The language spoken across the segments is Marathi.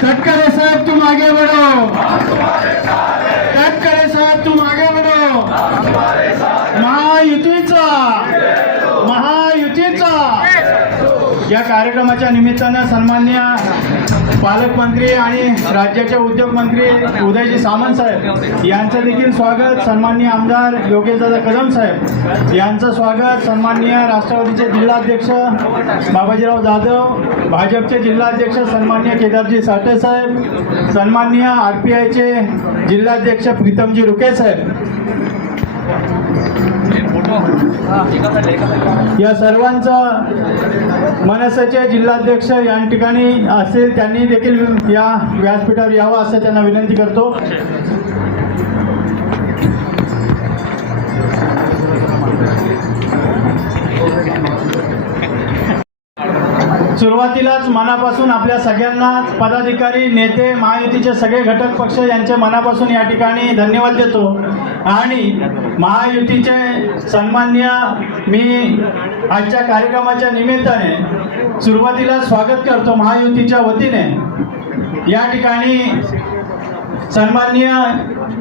तटकरे साहब तुम आगे बढ़ो, तटकरे साहब तुम आगे बढ़ो। महायुतीचा या कार्यक्रमाच्या निमित्तानं सन्माननीय पालकमंत्री आणि राज्याचे उद्योग मंत्री उदयजी सामंत साहेब यांचं देखील स्वागत, सन्माननीय आमदार योगेशदादा कदम साहेब यांचं स्वागत, सन्माननीय राष्ट्रवादीचे जिल्हाध्यक्ष बाबाजीराव जाधव, भाजपचे जिल्हाध्यक्ष सन्माननीय केदारजी साठे साहेब, सन्माननीय RPIचे जिल्हाध्यक्ष प्रीतमजी रुके साहेब, या सर्वांचं मनसेचे जिल्हाध्यक्ष या ठिकाणी असतील, त्यांनी देखील या व्यासपीठावर यावं असं त्यांना विनंती करतो। सुरुवातीलाच मनापासून आपल्या सगळ्यांना पदाधिकारी, नेते, महायुतीचे सगळे घटक पक्ष यांचे मनापासून या ठिकाणी धन्यवाद देतो आणि महायुतीचे सन्माननीय मी आजच्या कार्यक्रमाच्या निमित्ताने सुरुवातीला स्वागत करतो महायुतीच्या वतीने। या ठिकाणी सन्माननीय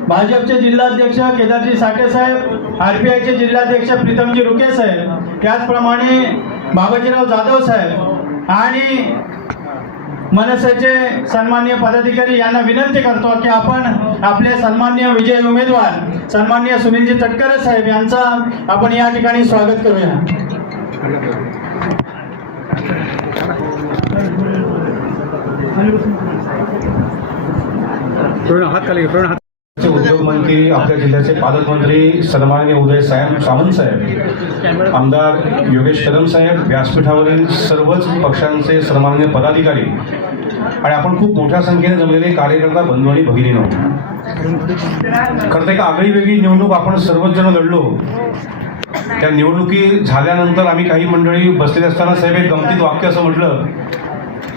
भाजपचे जिल्हाध्यक्ष केदारजी साठे साहेब, RPIचे जिल्हाध्यक्ष प्रीतमजी रुके साहेब, त्याचप्रमाणे बाबाजीराव जाधव साहेब आणि मनसेचे सन्माननीय पदाधिकारी यांना विनंती करतो की आपण आपले सन्माननीय विजयी उमेदवार सन्माननीय सुनीलजी तटकरे साहेब यांचा आपण या ठिकाणी स्वागत करूया। उद्योग मंत्री, आपल्या जिल्ह्याचे पालकमंत्री सन्माननीय उदय सामंत साहेब, आमदार योगेश कदम साहेब, व्यासपीठावरील सर्वच पक्षांचे सन्माननीय पदाधिकारी आणि आपण खूप मोठ्या संख्येने जमलेले कार्यकर्ता बंधू आणि भगिनींनो, खरं तर एक आगळी वेगळी निवडणूक आपण सर्वच जण लढलो। त्या निवडणुकी झाल्यानंतर आम्ही काही मंडळी बसलेले असताना साहेब एक गमतीत वाक्य असं म्हटलं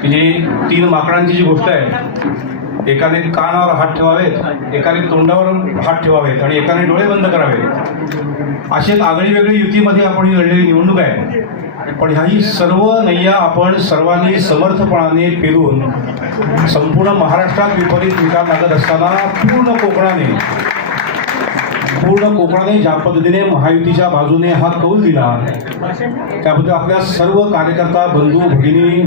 की जी 3 माकडांची जी गोष्ट आहे, एकाने कानावर हात ठेवावेत, एकाने तोंडावर हात ठेवावेत आणि एकाने डोळे बंद करावेत। अशी एक आगळी वेगळी युतीमध्ये आपण ही लढलेली निवडणूक आहे। पण ह्याही सर्व नैया आपण सर्वांनी समर्थपणाने पेलून संपूर्ण महाराष्ट्रात विपरीत विकास लागत असताना पूर्ण कोकणाने ज्या पद्धतीने महायुतीच्या बाजूने हा कौल दिला, त्याबद्दल आपल्या सर्व कार्यकर्ता बंधू भगिनी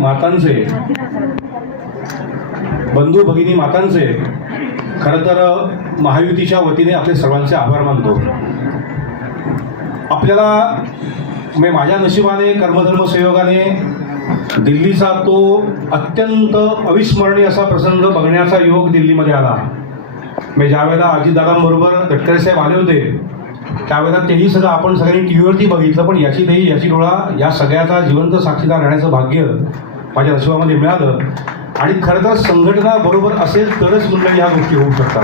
मातांचे खरं तर महायुतीच्या वतीने आपले सर्वांचे आभार मानतो। आपल्याला माझ्या नशिबाने कर्मधर्म संयोगाने दिल्लीचा तो अत्यंत अविस्मरणीय असा प्रसंग बघण्याचा योग दिल्लीमध्ये आला। ज्यावेळेला अजितदादांबरोबर तटकरे साहेब आले होते त्यावेळेला तेही सगळं आपण सगळ्यांनी टीव्हीवरती बघितलं, पण याची डोळा या सगळ्याचा जिवंत साक्षीदार राहण्याचं भाग्य माझ्या नशिबामध्ये मिळालं। आणि खरं तर संघटना बरोबर असेल तरच मंडळी ह्या गोष्टी होऊ शकतात।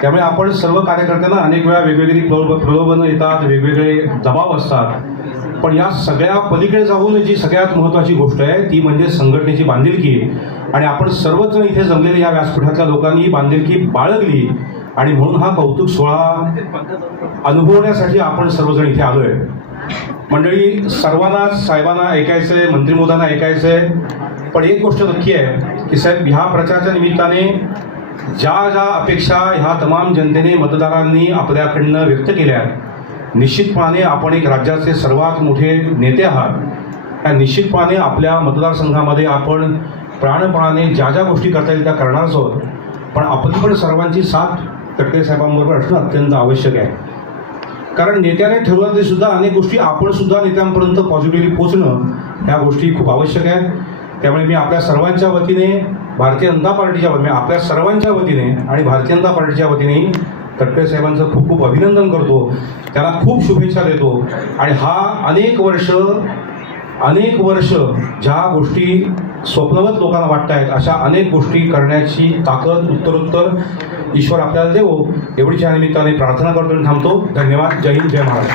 त्यामुळे आपण सर्व कार्यकर्त्यांना अनेक वेळा वेगवेगळी प्रलोभनं येतात, वेगवेगळे दबाव असतात, पण या सगळ्या पलीकडे जाऊन जी सगळ्यात महत्त्वाची गोष्ट आहे ती म्हणजे संघटनेची बांधिलकी। आणि आपण सर्वच जण इथे जमलेले या व्यासपीठातल्या लोकांनी ही बांधिलकी बाळगली आणि म्हणून हा कौतुक सोहळा अनुभवण्यासाठी आपण सर्वजण इथे आलोय। मंडळी, सर्वांनाच साहेबांना ऐकायचंय, मंत्रिमोदांना ऐकायचंय, पण एक गोष्ट नक्की आहे की साहेब ह्या प्रचाराच्या निमित्ताने ज्या अपेक्षा ह्या तमाम जनतेने मतदारांनी आपल्याकडनं व्यक्त केल्या, निश्चितपणे आपण एक राज्याचे सर्वात मोठे नेते आहात, त्या निश्चितपणे आपल्या मतदारसंघामध्ये आपण प्राणपणाने ज्या गोष्टी करता येईल त्या करणारच आहोत, पण आपली पण सर्वांची साथ तटकरे साहेबांबरोबर असणं अत्यंत आवश्यक आहे। कारण नेत्याने ठरवलं तरी सुद्धा अनेक गोष्टी आपण सुद्धा नेत्यांपर्यंत पॉझिटिव्हली पोहोचणं ह्या गोष्टी खूप आवश्यक आहे। त्यामुळे मी आपल्या सर्वांच्या वतीने भारतीय जनता पार्टीच्या वतीने आपल्या सर्वांच्या वतीने आणि भारतीय जनता पार्टीच्या वतीने तटकरे साहेबांचं खूप खूप अभिनंदन करतो, त्याला खूप शुभेच्छा देतो। आणि हा अनेक वर्ष अनेक वर्ष ज्या गोष्टी स्वप्नवत लोकांना वाटत आहेत अशा अनेक गोष्टी करण्याची ताकद उत्तरोत्तर ईश्वर आपल्याला देवो एवढीच या निमित्ताने प्रार्थना करतो आणि थांबतो. धन्यवाद. जय हिंद, जय महाराष्ट्र.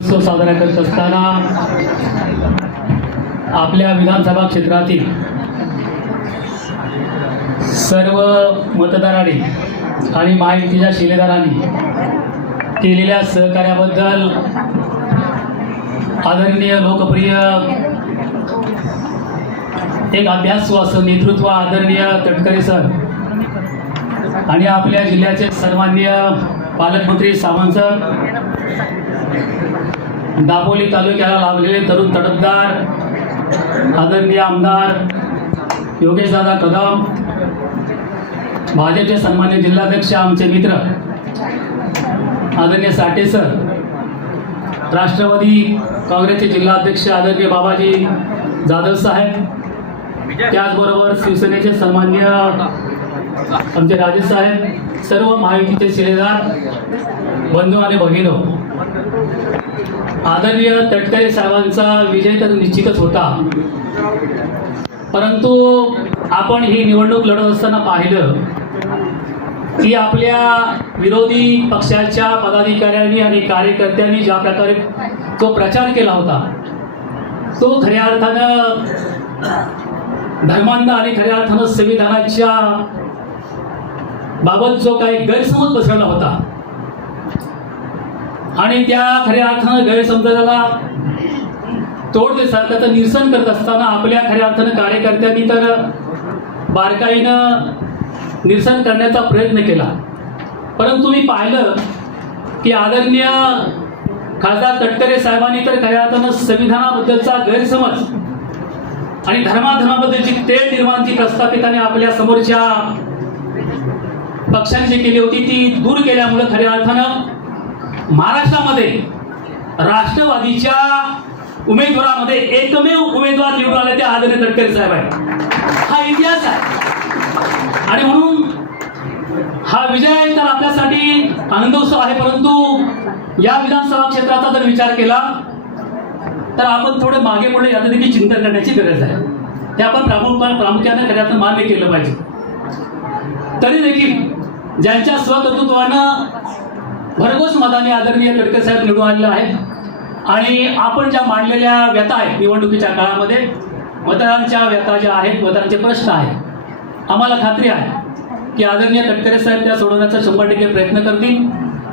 उत्सव साजरा करत असताना आपल्या विधानसभा क्षेत्रातील सर्व मतदारांनी आणि महायुतीच्या शिलेदारांनी केलेल्या सहकार्याबद्दल आदरणीय लोकप्रिय एक अभ्यासू असं नेतृत्व आदरणीय तटकरे सर आणि आपल्या जिल्ह्याचे सन्माननीय पालकमंत्री सावंत सर, दापोली तालुक्याला लाभलेले तरुण तडफदार आदरणीय आमदार योगेशदादा कदम, भाजपचे सन्मान्य जिल्हाध्यक्ष आमचे मित्र आदरणीय साठे सर, राष्ट्रवादी काँग्रेसचे जिल्हाध्यक्ष आदरणीय बाबाजी जाधव साहेब, त्याचबरोबर शिवसेनेचे सन्मान्य आमचे राजेश साहेब, सर्व महायुतीचे शिलेदार बंधू आणि भगिनो, आदरणीय तटकरे साहेबांचा विजय तर निश्चितच होता, परंतु आपण ही निवडणूक लढत असताना पाहिलं की आपल्या विरोधी पक्षाच्या पदाधिकाऱ्यांनी आणि कार्यकर्त्यांनी ज्या प्रकारे तो प्रचार केला होता तो खऱ्या अर्थानं धर्मांध आणि खऱ्या अर्थानं संविधानाच्या बाबत जो काही गैरसमज पसरवला होता आणि त्या खऱ्या अर्थानं गैरसमजाला तोड देत त्याचं निरसन करत असताना आपल्या खऱ्या अर्थानं कार्यकर्त्यांनी तर बारकाईनं निरसन करण्याचा प्रयत्न केला, परंतु मी पाहिलं की आदरणीय खासदार तटकरे साहेबांनी तर खऱ्या अर्थानं संविधानाबद्दलचा गैरसमज आणि धर्माधर्माबद्दलची तेढ निर्माणची प्रस्थापिताने आपल्या समोरच्या पक्षांची केली होती ती दूर केल्यामुळे खऱ्या अर्थानं महाराष्ट्रामध्ये राष्ट्रवादीच्या उमेदवारामध्ये एकमेव उमेदवार निवडून आले ते आदरणीय तटकरे साहेब आहेत. हा इतिहास आहे आणि म्हणून हा विजय तर आपल्यासाठी आनंदोत्सव आहे, परंतु या विधानसभा क्षेत्राचा जर विचार केला तर आपण थोडे मागे पुढे याचं देखील चिंतन करण्याची गरज आहे. ते आपण प्रामुख्याने खऱ्या अर्थानं मान्य केलं पाहिजे. तरी देखील ज्यांच्या स्वकर्तृत्वानं भरघोस मताने आदरणीय तटकरे साहेब निवडून आलेले आहेत आणि आपण ज्या मांडलेल्या व्यथा आहेत निवडणुकीच्या काळामध्ये, मतदारांच्या व्यथा ज्या आहेत, मतदारांचे प्रश्न आहेत, आम्हाला खात्री आहे की आदरणीय तटकरे साहेब त्या सोडवण्याचा 100% प्रयत्न करतील.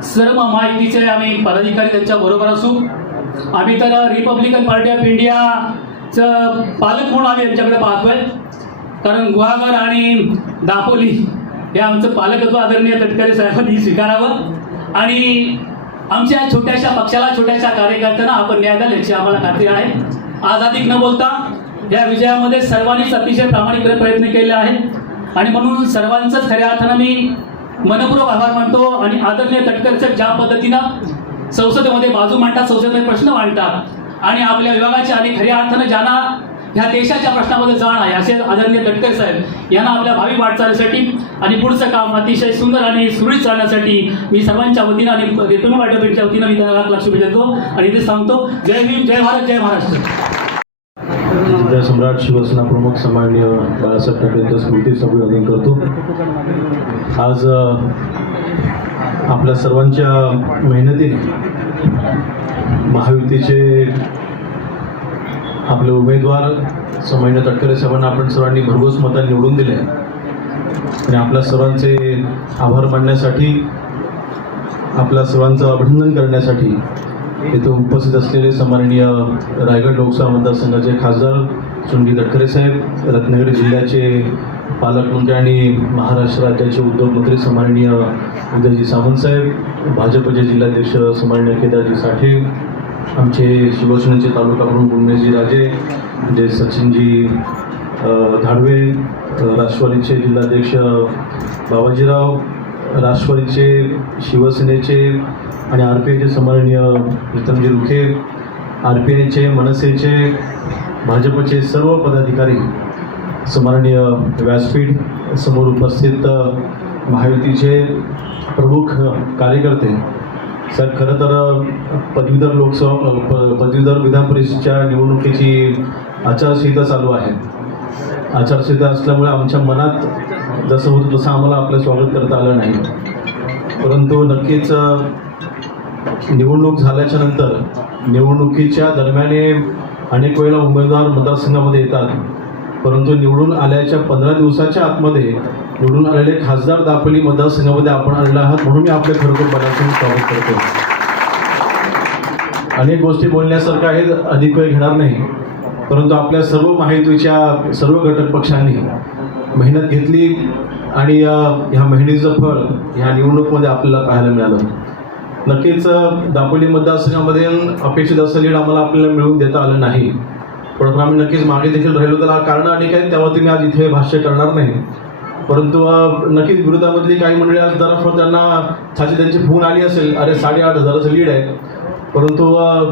सर्व महायुतीचे आम्ही पदाधिकारी त्यांच्या बरोबर असू. आम्ही तर रिपब्लिकन पार्टी ऑफ इंडियाचं पालक म्हणून आम्ही यांच्याकडे पाहतोय, कारण गुहागर आणि दापोली हे आमचं पालकत्व आदरणीय तटकरे साहेबांनी स्वीकारावं आणि आमच्या छोट्याशा पक्षाला, छोट्याशा कार्यकर्त्यांना आपण न्याय द्याल याची आम्हाला खात्री आहे. आज अधिक न बोलता या विजयामध्ये सर्वांनीच अतिशय प्रामाणिकपणे प्रयत्न केले आहेत आणि म्हणून सर्वांचंच खऱ्या अर्थानं मी मनपूर्वक आभार मानतो. आणि आदरणीय तटकरे साहेब ज्या पद्धतीनं संसदेमध्ये बाजू मांडतात, संसदेमध्ये प्रश्न मांडतात आणि आपल्या विभागाचे आणि खऱ्या अर्थानं ज्यांना ह्या देशाच्या प्रश्नामध्ये जाण आहे असे आदरणीय तटकरे साहेब यांना आपल्या भावी वाटचालीसाठी आणि पुढचं काम अतिशय सुंदर आणि सुरळीत चालण्यासाठी मी सर्वांच्या वतीनं आणि रिपब्लिकन पार्टी ऑफ इंडियाच्या वतीनं मी त्यांना लक्ष देतो आणि इथे सांगतो जय भीम, जय भारत, जय महाराष्ट्र. जिल्हा सम्राट शिवसेना प्रमुख सन्माननीय बाळासाहेब ठाकरे यांच्या स्मृतीचं अभिवादन करतो. आज आपल्या सर्वांच्या मेहनतीने महायुतीचे आपले उमेदवार सन्माननीय तटकरे साहेबांना आपण सर्वांनी भरघोस मतांनी निवडून दिले आणि आपल्या सर्वांचे आभार मानण्यासाठी, आपल्या सर्वांचं अभिनंदन करण्यासाठी इथे उपस्थित असलेले सन्माननीय रायगड लोकसभा मतदारसंघाचे खासदार सुनील तटकरे साहेब, रत्नागिरी जिल्ह्याचे पालकमंत्री आणि महाराष्ट्र राज्याचे उद्योगमंत्री सन्माननीय उदयजी सामंत साहेब, भाजपचे जिल्हाध्यक्ष सन्माननीय केदारजी साठे, आमचे शिवसेनेचे तालुका प्रमुख उमेशजी राजे, जे सचिनजी धाडवे, राष्ट्रवादीचे जिल्हाध्यक्ष बाबाजीराव, राष्ट्रवादीचे, शिवसेनेचे आणि RPIचे सन्माननीय प्रीतमजी रुखे, RPIचे, मनसेचे, भाजपचे सर्व पदाधिकारी, सन्माननीय व्यासपीठ समोर उपस्थित महायुतीचे प्रमुख कार्यकर्ते सर, खरं तर पदवीधर विधान परिषदेच्या निवडणुकीची आचारसंहिता चालू आहे. आचारसंहिता असल्यामुळे आमच्या मनात जसं होतं तसं आम्हाला आपलं स्वागत करता आलं नाही. परंतु नक्कीच निवडणूक झाल्याच्या नंतर निवडणुकीच्या दरम्याने अनेक वेळेला उमेदवार मतदारसंघामध्ये येतात, परंतु निवडून आल्याच्या 15 दिवसाच्या आतमध्ये निवडून आलेले खासदार दापोली मतदारसंघामध्ये आपण आलेले आहात, म्हणून मी आपले खरोखर मनापासून स्वागत करतो. अनेक गोष्टी बोलण्यासारख्या आहेत, अधिक वेळ घेणार नाही, परंतु आपल्या सर्व महायुतीच्या सर्व घटक पक्षांनी मेहनत घेतली आणि ह्या मेहनतीचं फळ ह्या निवडणुकीमध्ये आपल्याला पाहायला मिळालं. नक्कीच दापोली मतदारसंघामध्ये अपेक्षित असं लीड आपल्याला मिळवून देता आलं नाही, परंतु आम्ही नक्कीच मागे देखील राहिलो. त्याला कारण अनेक आहेत, त्यावरती मी आज इथे भाष्य करणार नाही. परंतु नक्कीच विरोधामधली काही मंडळी आज जरा त्यांना त्यांची फोन आली असेल, अरे 8,500 लीड आहे, परंतु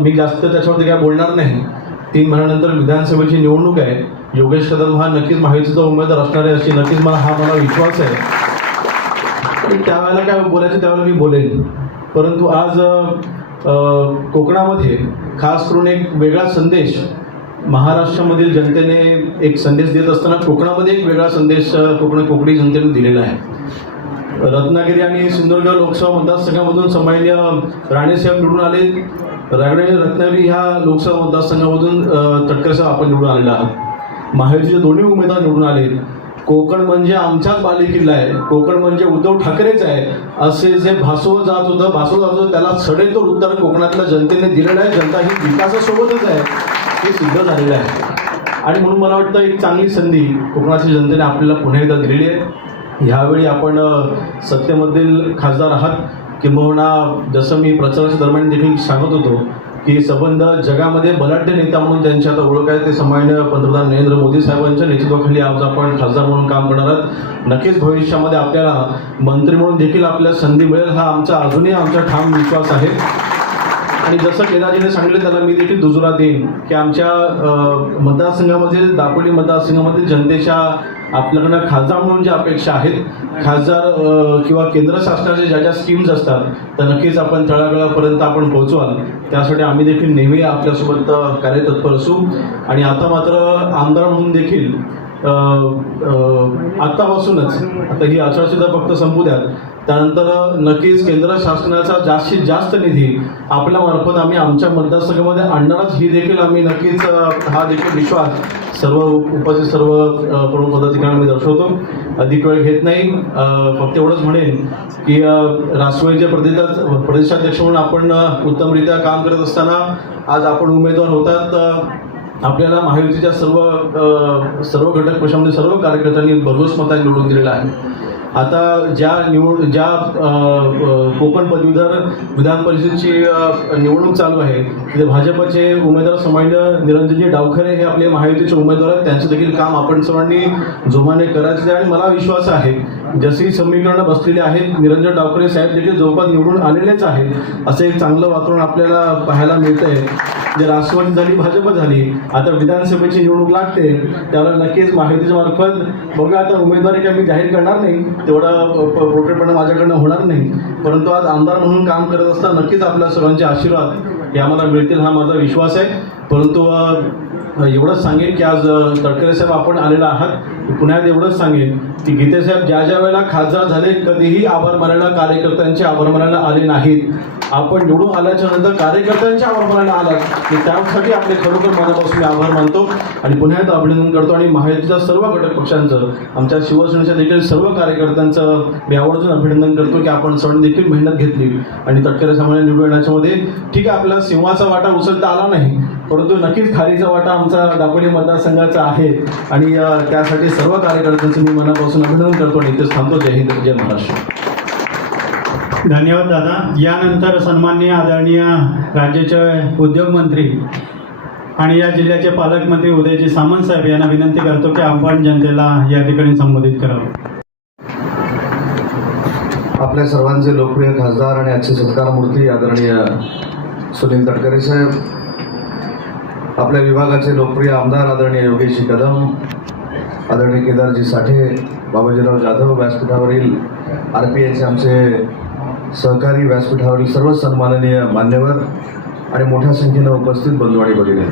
मी जास्त त्याच्यावरती काय बोलणार नाही. 3 महिन्यानंतर विधानसभेची निवडणूक आहे. योगेश कदम हा नक्कीच महायुतीचा उमेदवार असणार आहे अशी नक्कीच मला विश्वास आहे. त्यावेळेला काय बोलायचं त्यावेळेला मी बोलेन. परंतु आज कोकणामध्ये खास करून एक वेगळा संदेश महाराष्ट्रामधील जनतेने एक संदेश देत असताना कोकणामध्ये एक वेगळा संदेश कोकणी जनतेने दिलेला आहे. रत्नागिरी आणि सिंधुदुर्ग लोकसभा मतदारसंघामधून सम्माननीय राणेसाहेब निवडून आले. रायगड आणि रत्नागिरी ह्या लोकसभा मतदारसंघामधून तटकरे साहेब आपण निवडून आलेला आहात. महायुतीचे दोन्ही उमेदवार निवडून आले. कोकण म्हणजे आमचाच बालेकिल्ला आहे, कोकण म्हणजे उद्धव ठाकरेच आहे असे जे भासवलं जात होतं त्याला सडेतोड उत्तर कोकणातल्या जनतेने दिलेलं आहे. जनता ही विकासासोबतच आहे हे सिद्ध झालेलं आहे. आणि म्हणून मला वाटतं एक चांगली संधी कोकणाच्या जनतेने आपल्याला पुन्हा एकदा दिलेली आहे. ह्यावेळी आपण सत्तेमधील खासदार आहात, किंबहुना जसं मी प्रचाराच्या दरम्यान देखील सांगत होतो की संबंध जगामध्ये बलाढ्य नेता म्हणून त्यांची आता ओळख आहे ते सन्माननीय पंतप्रधान नरेंद्र मोदी साहेबांच्या नेतृत्वाखाली आज आपण खासदार म्हणून काम करणार आहात. नक्कीच भविष्यामध्ये आपल्याला मंत्री म्हणून देखील आपल्याला संधी मिळेल हा अजूनही आमचा ठाम विश्वास आहे. आणि जसं केदारजीने सांगितलं त्याला मी देखील दुजोरा देईन की आमच्या मतदारसंघामधील दापोली मतदारसंघामधील जनतेच्या आपल्याकडनं खासदार म्हणून ज्या अपेक्षा आहेत, खासदार किंवा केंद्र शासनाचे ज्या स्कीम्स असतात त्या नक्कीच आपण तळागाळापर्यंत आपण पोहोचवाल. त्यासाठी आम्ही देखील नेहमी आपल्यासोबत कार्यतत्पर असू. आणि आता मात्र आमदार म्हणून देखील आत्तापासूनच आता ही आचारसंहिता फक्त संपू द्यात, त्यानंतर नक्कीच केंद्र शासनाचा जास्तीत जास्त निधी आपल्या मार्फत आम्ही आमच्या मतदारसंघामध्ये आणणारच ही देखील आम्ही नक्कीच हा देखील विश्वास सर्व उपस्थित सर्व प्रमुख पदाधिकाऱ्यांनी दर्शवतो. अधिक वेळ घेत नाही, फक्त एवढंच म्हणेन की राष्ट्रवादीचे प्रदेशाध्यक्ष म्हणून आपण उत्तमरित्या काम करत असताना आज आपण उमेदवार होतात. आपल्याला महायुतीच्या सर्व घटक पक्षामध्ये सर्व कार्यकर्त्यांनी भरघोस मतांनी निवडून दिलेलं आहे. आता ज्या कोकण पदवीधर विधान परिषदेची निवडणूक चालू आहे तिथे भाजपचे उमेदवार सन्माननीय निरंजनजी डावखरे हे आपले महायुतीचे उमेदवार आहेत. त्यांचं देखील काम आपण सर्वांनी जोमाने करायचं आहे. आणि मला विश्वास आहे जशी समीकरणं बसलेली आहेत, निरंजन डावखरे साहेब देखील जवळपास निवडून आलेलेच आहेत. असं एक चांगलं वातावरण आपल्याला पाहायला मिळतंय. जे राष्ट्रवादी झाली, भाजप झाली, आता विधानसभेची निवडणूक लागते, त्याला नक्कीच महायुतीच्या मार्फत बघा. आता उमेदवारी काही मी जाहीर करणार नाही, तेवढा प्रोटेक्टपणा माझ्याकडनं होणार नाही, परंतु आज आमदार म्हणून काम करत असताना नक्कीच आपल्या सर्वांचे आशीर्वाद हे आम्हाला मिळतील हा माझा विश्वास आहे. परंतु एवढंच सांगेन की आज तटकरे साहेब आपण आलेला आहात. पुन्हा एवढंच सांगेन की गीते साहेब ज्या वेळेला खासदार झाले कधीही आभार मानायला कार्यकर्त्यांचे आभार मानायला आले नाहीत. आपण निवडून आल्याच्या नंतर कार्यकर्त्यांचे आभार मानायला आलात की त्यासाठी आपले खरोखर मनापासून मी आभार मानतो आणि पुन्हा एकदा अभिनंदन करतो. आणि महायुतीच्या सर्व घटक पक्षांचं, आमच्या शिवसेनेच्या देखील सर्व कार्यकर्त्यांचं मी आवर्जून अभिनंदन करतो की आपण सर्वांनी देखील मेहनत घेतली आणि तटकरे साहेबांना निवडून येण्याच्यामध्ये ठीक आहे आपल्याला सिंहाचा वाटा उचलता आला नाही, परंतु नक्कीच खालीचा वाटा आमचा दापोली मतदारसंघाचा आहे. आणि त्यासाठी सर्व कार्यकर्त्यांचं मी मनापासून अभिनंदन करतो आणि इथेच थांबतो. जय हिंद, जय महाराष्ट्र. धन्यवाद दादा. यानंतर सन्माननीय आदरणीय राज्याचे उद्योग मंत्री आणि या जिल्ह्याचे पालकमंत्री उदयजी सामंत साहेब यांना विनंती करतो की आपण जनतेला या ठिकाणी संबोधित करावं. आपल्या सर्वांचे लोकप्रिय खासदार आणि आजचे सत्कारमूर्ती आदरणीय सुनील तटकरे साहेब, आपल्या विभागाचे लोकप्रिय आमदार आदरणीय योगेशजी कदम, आदरणीय केदारजी साठे, बाबाजीराव जाधव, व्यासपीठावरील RPIचे आमचे सहकारी व्यासपीठावरील सर्व सन्माननीय मान्यवर आणि मोठ्या संख्येनं उपस्थित बंधू आणि भगिनी,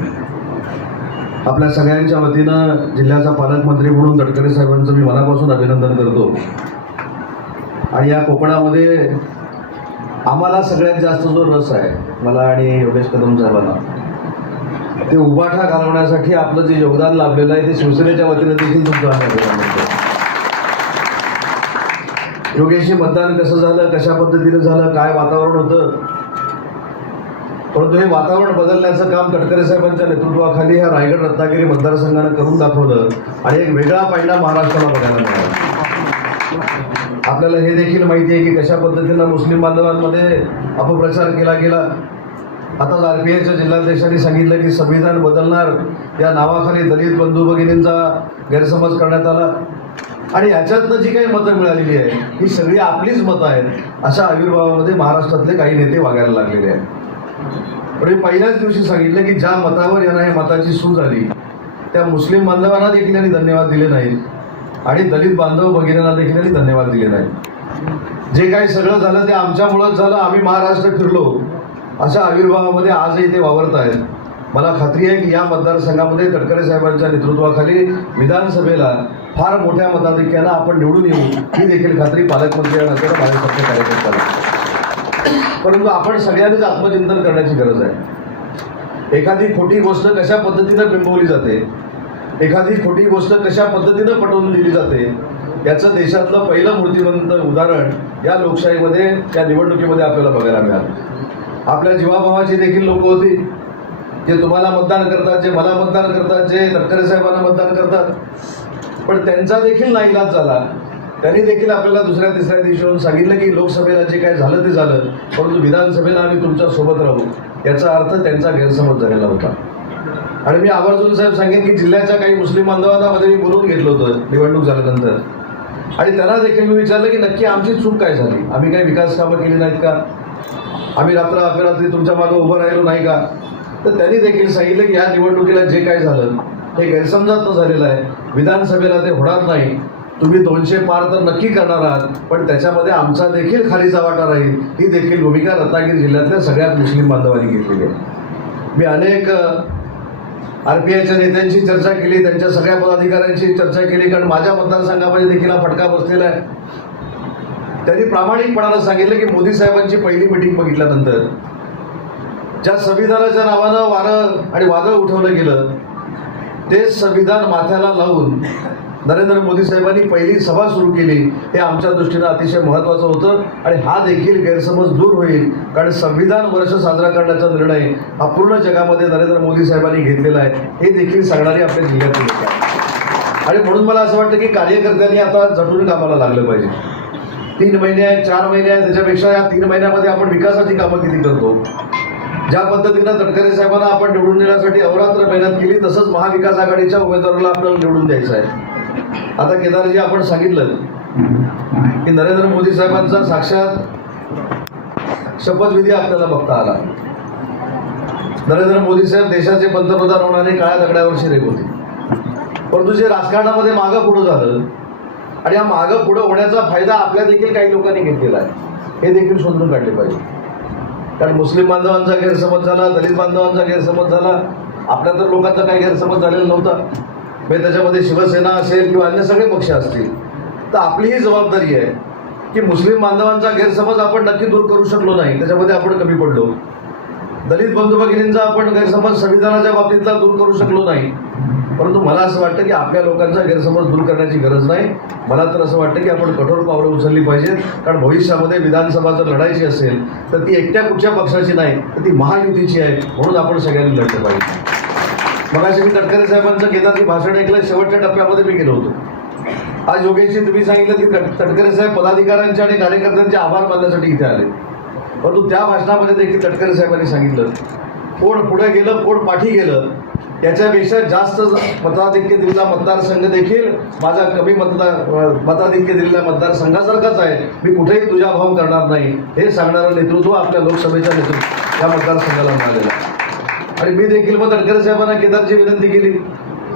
आपल्या सगळ्यांच्या वतीनं जिल्ह्याचा पालकमंत्री म्हणून तटकरे साहेबांचं मी मनापासून अभिनंदन करतो. आणि या कोकणामध्ये आम्हाला सगळ्यात जास्त जो रस आहे, मला आणि योगेश कदम साहेबांना, ते उभाठा घालवण्यासाठी आपलं जे योगदान लाभलेलं आहे ते शिवसेनेच्या वतीनं देखील तुमचं अभिनंदन करतो. योगेशजी, मतदान कसं झालं, कशा पद्धतीनं झालं, काय वातावरण होतं, परंतु हे वातावरण बदलण्याचं काम तटकरे साहेबांच्या नेतृत्वाखाली ह्या रायगड रत्नागिरी मतदारसंघानं करून दाखवलं आणि एक वेगळा पायंडा महाराष्ट्राला बघायला मिळाला. आपल्याला हे देखील माहिती आहे की कशा पद्धतीनं मुस्लिम बांधवांमध्ये अपप्रचार केला गेला. आताच RPIच्या जिल्हाध्यक्षांनी सांगितलं की संविधान बदलणार या नावाखाली दलित बंधू भगिनींचा गैरसमज करण्यात आला आणि याच्यातनं जी काही मतं मिळालेली आहे ही सगळी आपलीच मतं आहेत, अशा आविर्भावामध्ये महाराष्ट्रातले काही नेते वागायला लागलेले आहेत. पण मी पहिल्याच दिवशी सांगितलं की ज्या मतावर यांना या मताची सूज आली त्या मुस्लिम बांधवांना देखील यांनी धन्यवाद दिले नाहीत आणि दलित बांधव भगिनींना देखील यांनी धन्यवाद दिले नाहीत. जे काही सगळं झालं ते आमच्यामुळंच झालं, आम्ही महाराष्ट्र फिरलो, अशा आविर्भावामध्ये आजही ते वावरत आहेत. मला खात्री आहे की या मतदारसंघामध्ये तटकरे साहेबांच्या नेतृत्वाखाली विधानसभेला फार मोठ्या मताधिक्यानं आपण निवडून येऊ, ही देखील खात्री पालकमंत्री आणि माझ्यासारख्या कार्यकर्त्यांना. परंतु आपण सगळ्यांनीच आत्मचिंतन करण्याची गरज आहे. एखादी खोटी गोष्ट कशा पद्धतीनं बिंबवली जाते, एखादी खोटी गोष्ट कशा पद्धतीनं पटवून दिली जाते, याचं देशातलं पहिलं मूर्तिमंत उदाहरण या लोकशाहीमध्ये, या निवडणुकीमध्ये आपल्याला बघायला मिळालं. आपल्या जीवाभावाची देखील लोक होती जे तुम्हाला मतदान करतात, जे मला मतदान करतात, जे तटकरे साहेबांना मतदान करतात, पण त्यांचा देखील नाईलाज झाला. त्यांनी देखील आपल्याला दुसऱ्या तिसऱ्या दिवशी येऊन सांगितलं की लोकसभेला जे काय झालं ते झालं, परंतु विधानसभेला आम्ही तुमच्या सोबत राहू. याचा अर्थ त्यांचा गैरसमज झालेला होता. आणि मी आवर्जून साहेब सांगेन की जिल्ह्याच्या काही मुस्लिम बांधवांना मध्ये मी बोलून घेतलं होतं निवडणूक झाल्यानंतर, आणि त्यांना देखील मी विचारलं की नक्की आमची चूक काय झाली, आम्ही काही विकास कामं केली नाहीत का, आम्ही रात्र अपरात्री तुमच्या मागं उभं राहिलो नाही का. तर त्यांनी देखील सांगितलं की या निवडणुकीला जे काय झालं हे गैरसमजात झालेलं आहे, विधानसभेला ते होणार नाही, तुम्ही 200 पार तर नक्की करणार आहात, पण त्याच्यामध्ये आमचा देखील खालीचा वाटा राहील, ही देखील भूमिका रत्नागिरी जिल्ह्यातल्या सगळ्यात मुस्लिम बांधवांनी घेतलेली आहे. मी अनेक RPIच्या नेत्यांची चर्चा केली, त्यांच्या सगळ्या पदाधिकाऱ्यांची चर्चा केली, कारण माझ्या मतदारसंघामध्ये देखील हा फटका बसलेला आहे. त्यांनी प्रामाणिकपणानं सांगितलं की मोदी साहेबांची पहिली मिटिंग बघितल्यानंतर ज्या संविधानाच्या नावानं वारं आणि वादळ उठवलं गेलं, तेच संविधान माथ्याला लावून नरेंद्र मोदी साहेबांनी पहिली सभा सुरू केली. हे आमच्या दृष्टीनं अतिशय महत्त्वाचं होतं आणि हा देखील गैरसमज दूर होईल, कारण संविधान वर्ष साजरा करण्याचा निर्णय हा पूर्ण जगामध्ये नरेंद्र मोदी साहेबांनी घेतलेला आहे, हे देखील सांगणारी आपल्या जिल्ह्यातील लोक आहेत. आणि म्हणून मला असं वाटतं की कार्यकर्त्यांनी आता झटून कामाला लागलं पाहिजे. 3 महिने आहेत, 4 महिने आहेत, त्याच्यापेक्षा या 3 महिन्यामध्ये आपण विकासाची कामं किती करतो. ज्या पद्धतीनं तटकरे साहेबांना आपण निवडून देण्यासाठी अवरात्र मेहनत केली, तसंच महाविकास आघाडीच्या उमेदवाराला आपल्याला निवडून द्यायचं आहे. आता केदारजी, आपण सांगितलं की नरेंद्र मोदी साहेबांचा साक्षात शपथविधी आपल्याला बघता आला. नरेंद्र मोदी साहेब देशाचे पंतप्रधान होणारे काळ्या दगडावरची रेख होती, परंतु जे राजकारणामध्ये मागं पुढं झालं आणि या मागं पुढं होण्याचा फायदा आपल्या देखील काही लोकांनी घेतलेला आहे, हे देखील शोधून काढले पाहिजे. कारण मुस्लिम बांधवांचा गैरसमज झाला, दलित बांधवांचा गैरसमज झाला, आपल्या तर लोकांचा काही गैरसमज झालेला नव्हता. म्हणजे त्याच्यामध्ये शिवसेना असेल किंवा अन्य सगळे पक्ष असतील, तर आपली ही जबाबदारी आहे की मुस्लिम बांधवांचा गैरसमज आपण नक्की दूर करू शकलो नाही, त्याच्यामध्ये आपण कमी पडलो. दलित बंधू भगिनींचा आपण गैरसमज संविधानाच्या बाबतीतला दूर करू शकलो नाही, परंतु मला असं वाटतं की आपल्या लोकांचा गैरसमज दूर करण्याची गरज नाही. मला तर असं वाटतं की आपण कठोर पावलं उचलली पाहिजेत, कारण भविष्यामध्ये विधानसभा जर लढायची असेल तर ती एकट्या कुठच्या पक्षाची नाही, तर ती महायुतीची आहे, म्हणून आपण सगळ्यांनी लढलं पाहिजे. मगाशी मी तटकरे साहेबांचं केदारची भाषण ऐकलं, शेवटच्या टप्प्यामध्ये मी गेलो होतो. आज योगेशजी तुम्ही सांगितलं की तटकरे साहेब पदाधिकाऱ्यांचे आणि कार्यकर्त्यांचे आभार मानण्यासाठी इथे आले, परंतु त्या भाषणामध्ये देखील तटकरे साहेबांनी सांगितलं कोण पुढे गेलं कोण पाठी गेलं, याच्यापेक्षा जास्त मताधिक्य दिलेला मतदारसंघ देखील माझा कमी मताधिक्य दिलेल्या मतदारसंघासारखाच आहे, मी कुठेही तुझा भाव करणार नाही, हे सांगणारं नेतृत्व आपल्या लोकसभेच्या या मतदारसंघाला मिळालेलं आहे. आणि मी देखील मग तटकरे साहेबांना केदारची विनंती केली,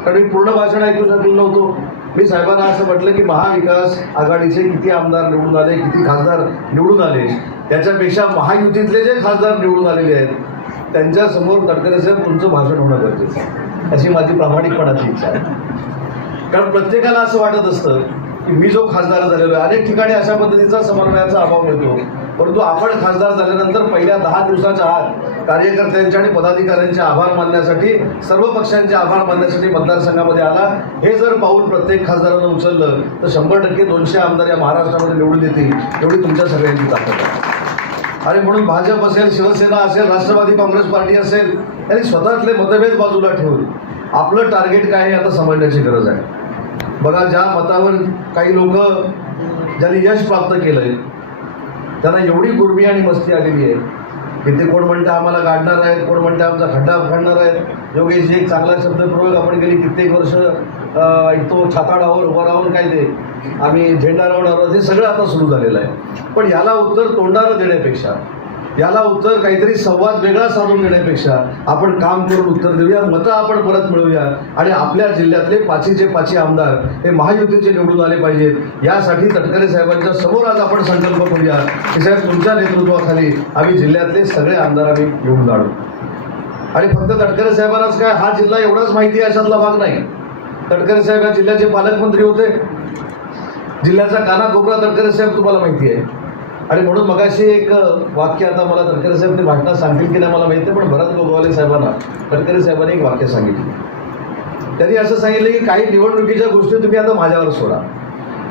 कारण मी पूर्ण भाषण ऐकू शकलो नव्हतो. मी साहेबांना असं म्हटलं की महाविकास आघाडीचे किती आमदार निवडून आले, किती खासदार निवडून आले, त्याच्यापेक्षा महायुतीतले जे खासदार निवडून आलेले आहेत त्यांच्यासमोर तटकरे साहेब तुमचं भाषण होणं गरजेचं आहे, अशी माझी प्रामाणिकपणाची इच्छा आहे. कारण प्रत्येकाला असं वाटत असतं की मी जो खासदार झालेलो आहे, अनेक ठिकाणी अशा पद्धतीचा समन्वयाचा अभाव मिळतो, परंतु आपण खासदार झाल्यानंतर पहिल्या 10 दिवसाच्या आत कार्यकर्त्यांचे आणि पदाधिकाऱ्यांचे आभार मानण्यासाठी, सर्व पक्षांचे आभार मानण्यासाठी मतदारसंघामध्ये आला. हे जर पाऊल प्रत्येक खासदारानं उचललं तर 100% 200 आमदार या महाराष्ट्रामध्ये निवडून येतील, एवढी तुमच्या सगळ्यांची ताकद आहे. आणि म्हणून भाजप असेल, शिवसेना असेल, राष्ट्रवादी काँग्रेस पार्टी असेल, यांनी स्वतःतले मतभेद बाजूला ठेवून आपलं टार्गेट काय हे आता समजण्याची गरज आहे. बघा, ज्या मतावर काही लोक ज्यांनी यश प्राप्त केलंय त्यांना एवढी गुरमी आणि मस्ती आलेली आहे की ते कोण म्हणते आम्हाला गाडणार आहेत, कोण म्हणते आमचा खड्डा काढणार आहेत. योगेशजी एक चांगला शब्दप्रयोग आपण गेली कित्येक वर्ष ऐकतो, छाताडावर उभं राहून काय ते आम्ही झेंडा लावणार आहोत, हे सगळं आता सुरू झालेलं आहे. पण याला उत्तर तोंडानं देण्यापेक्षा, याला उत्तर काहीतरी संवाद वेगळा साधून देण्यापेक्षा आपण काम करून उत्तर देऊया, मतं आपण परत मिळवूया आणि आपल्या जिल्ह्यातले 5चे 5 आमदार हे महायुतीचे निवडून आले पाहिजेत. यासाठी तटकरे साहेबांच्या समोर आज आपण संकल्प करूया की साहेब तुमच्या नेतृत्वाखाली आम्ही जिल्ह्यातले सगळे आमदार आम्ही निवडून आणू. आणि फक्त तटकरे साहेबांनाच काय हा जिल्हा एवढाच माहिती आहे अशातला भाग नाही. तटकरे साहेब या जिल्ह्याचे पालकमंत्री होते, जिल्ह्याचा कानाकोपरा तटकरे साहेब तुम्हाला माहिती आहे. आणि म्हणून मगाशी एक वाक्य, आता मला तटकरे साहेब ते भाषणात सांगतील की नाही मला माहिती नाही, पण भरत गोगावले साहेबांना तटकरे साहेबांनी एक वाक्य सांगितलं. त्यांनी असं सांगितलं की काही निवडणुकीच्या गोष्टी तुम्ही आता माझ्यावर सोडा,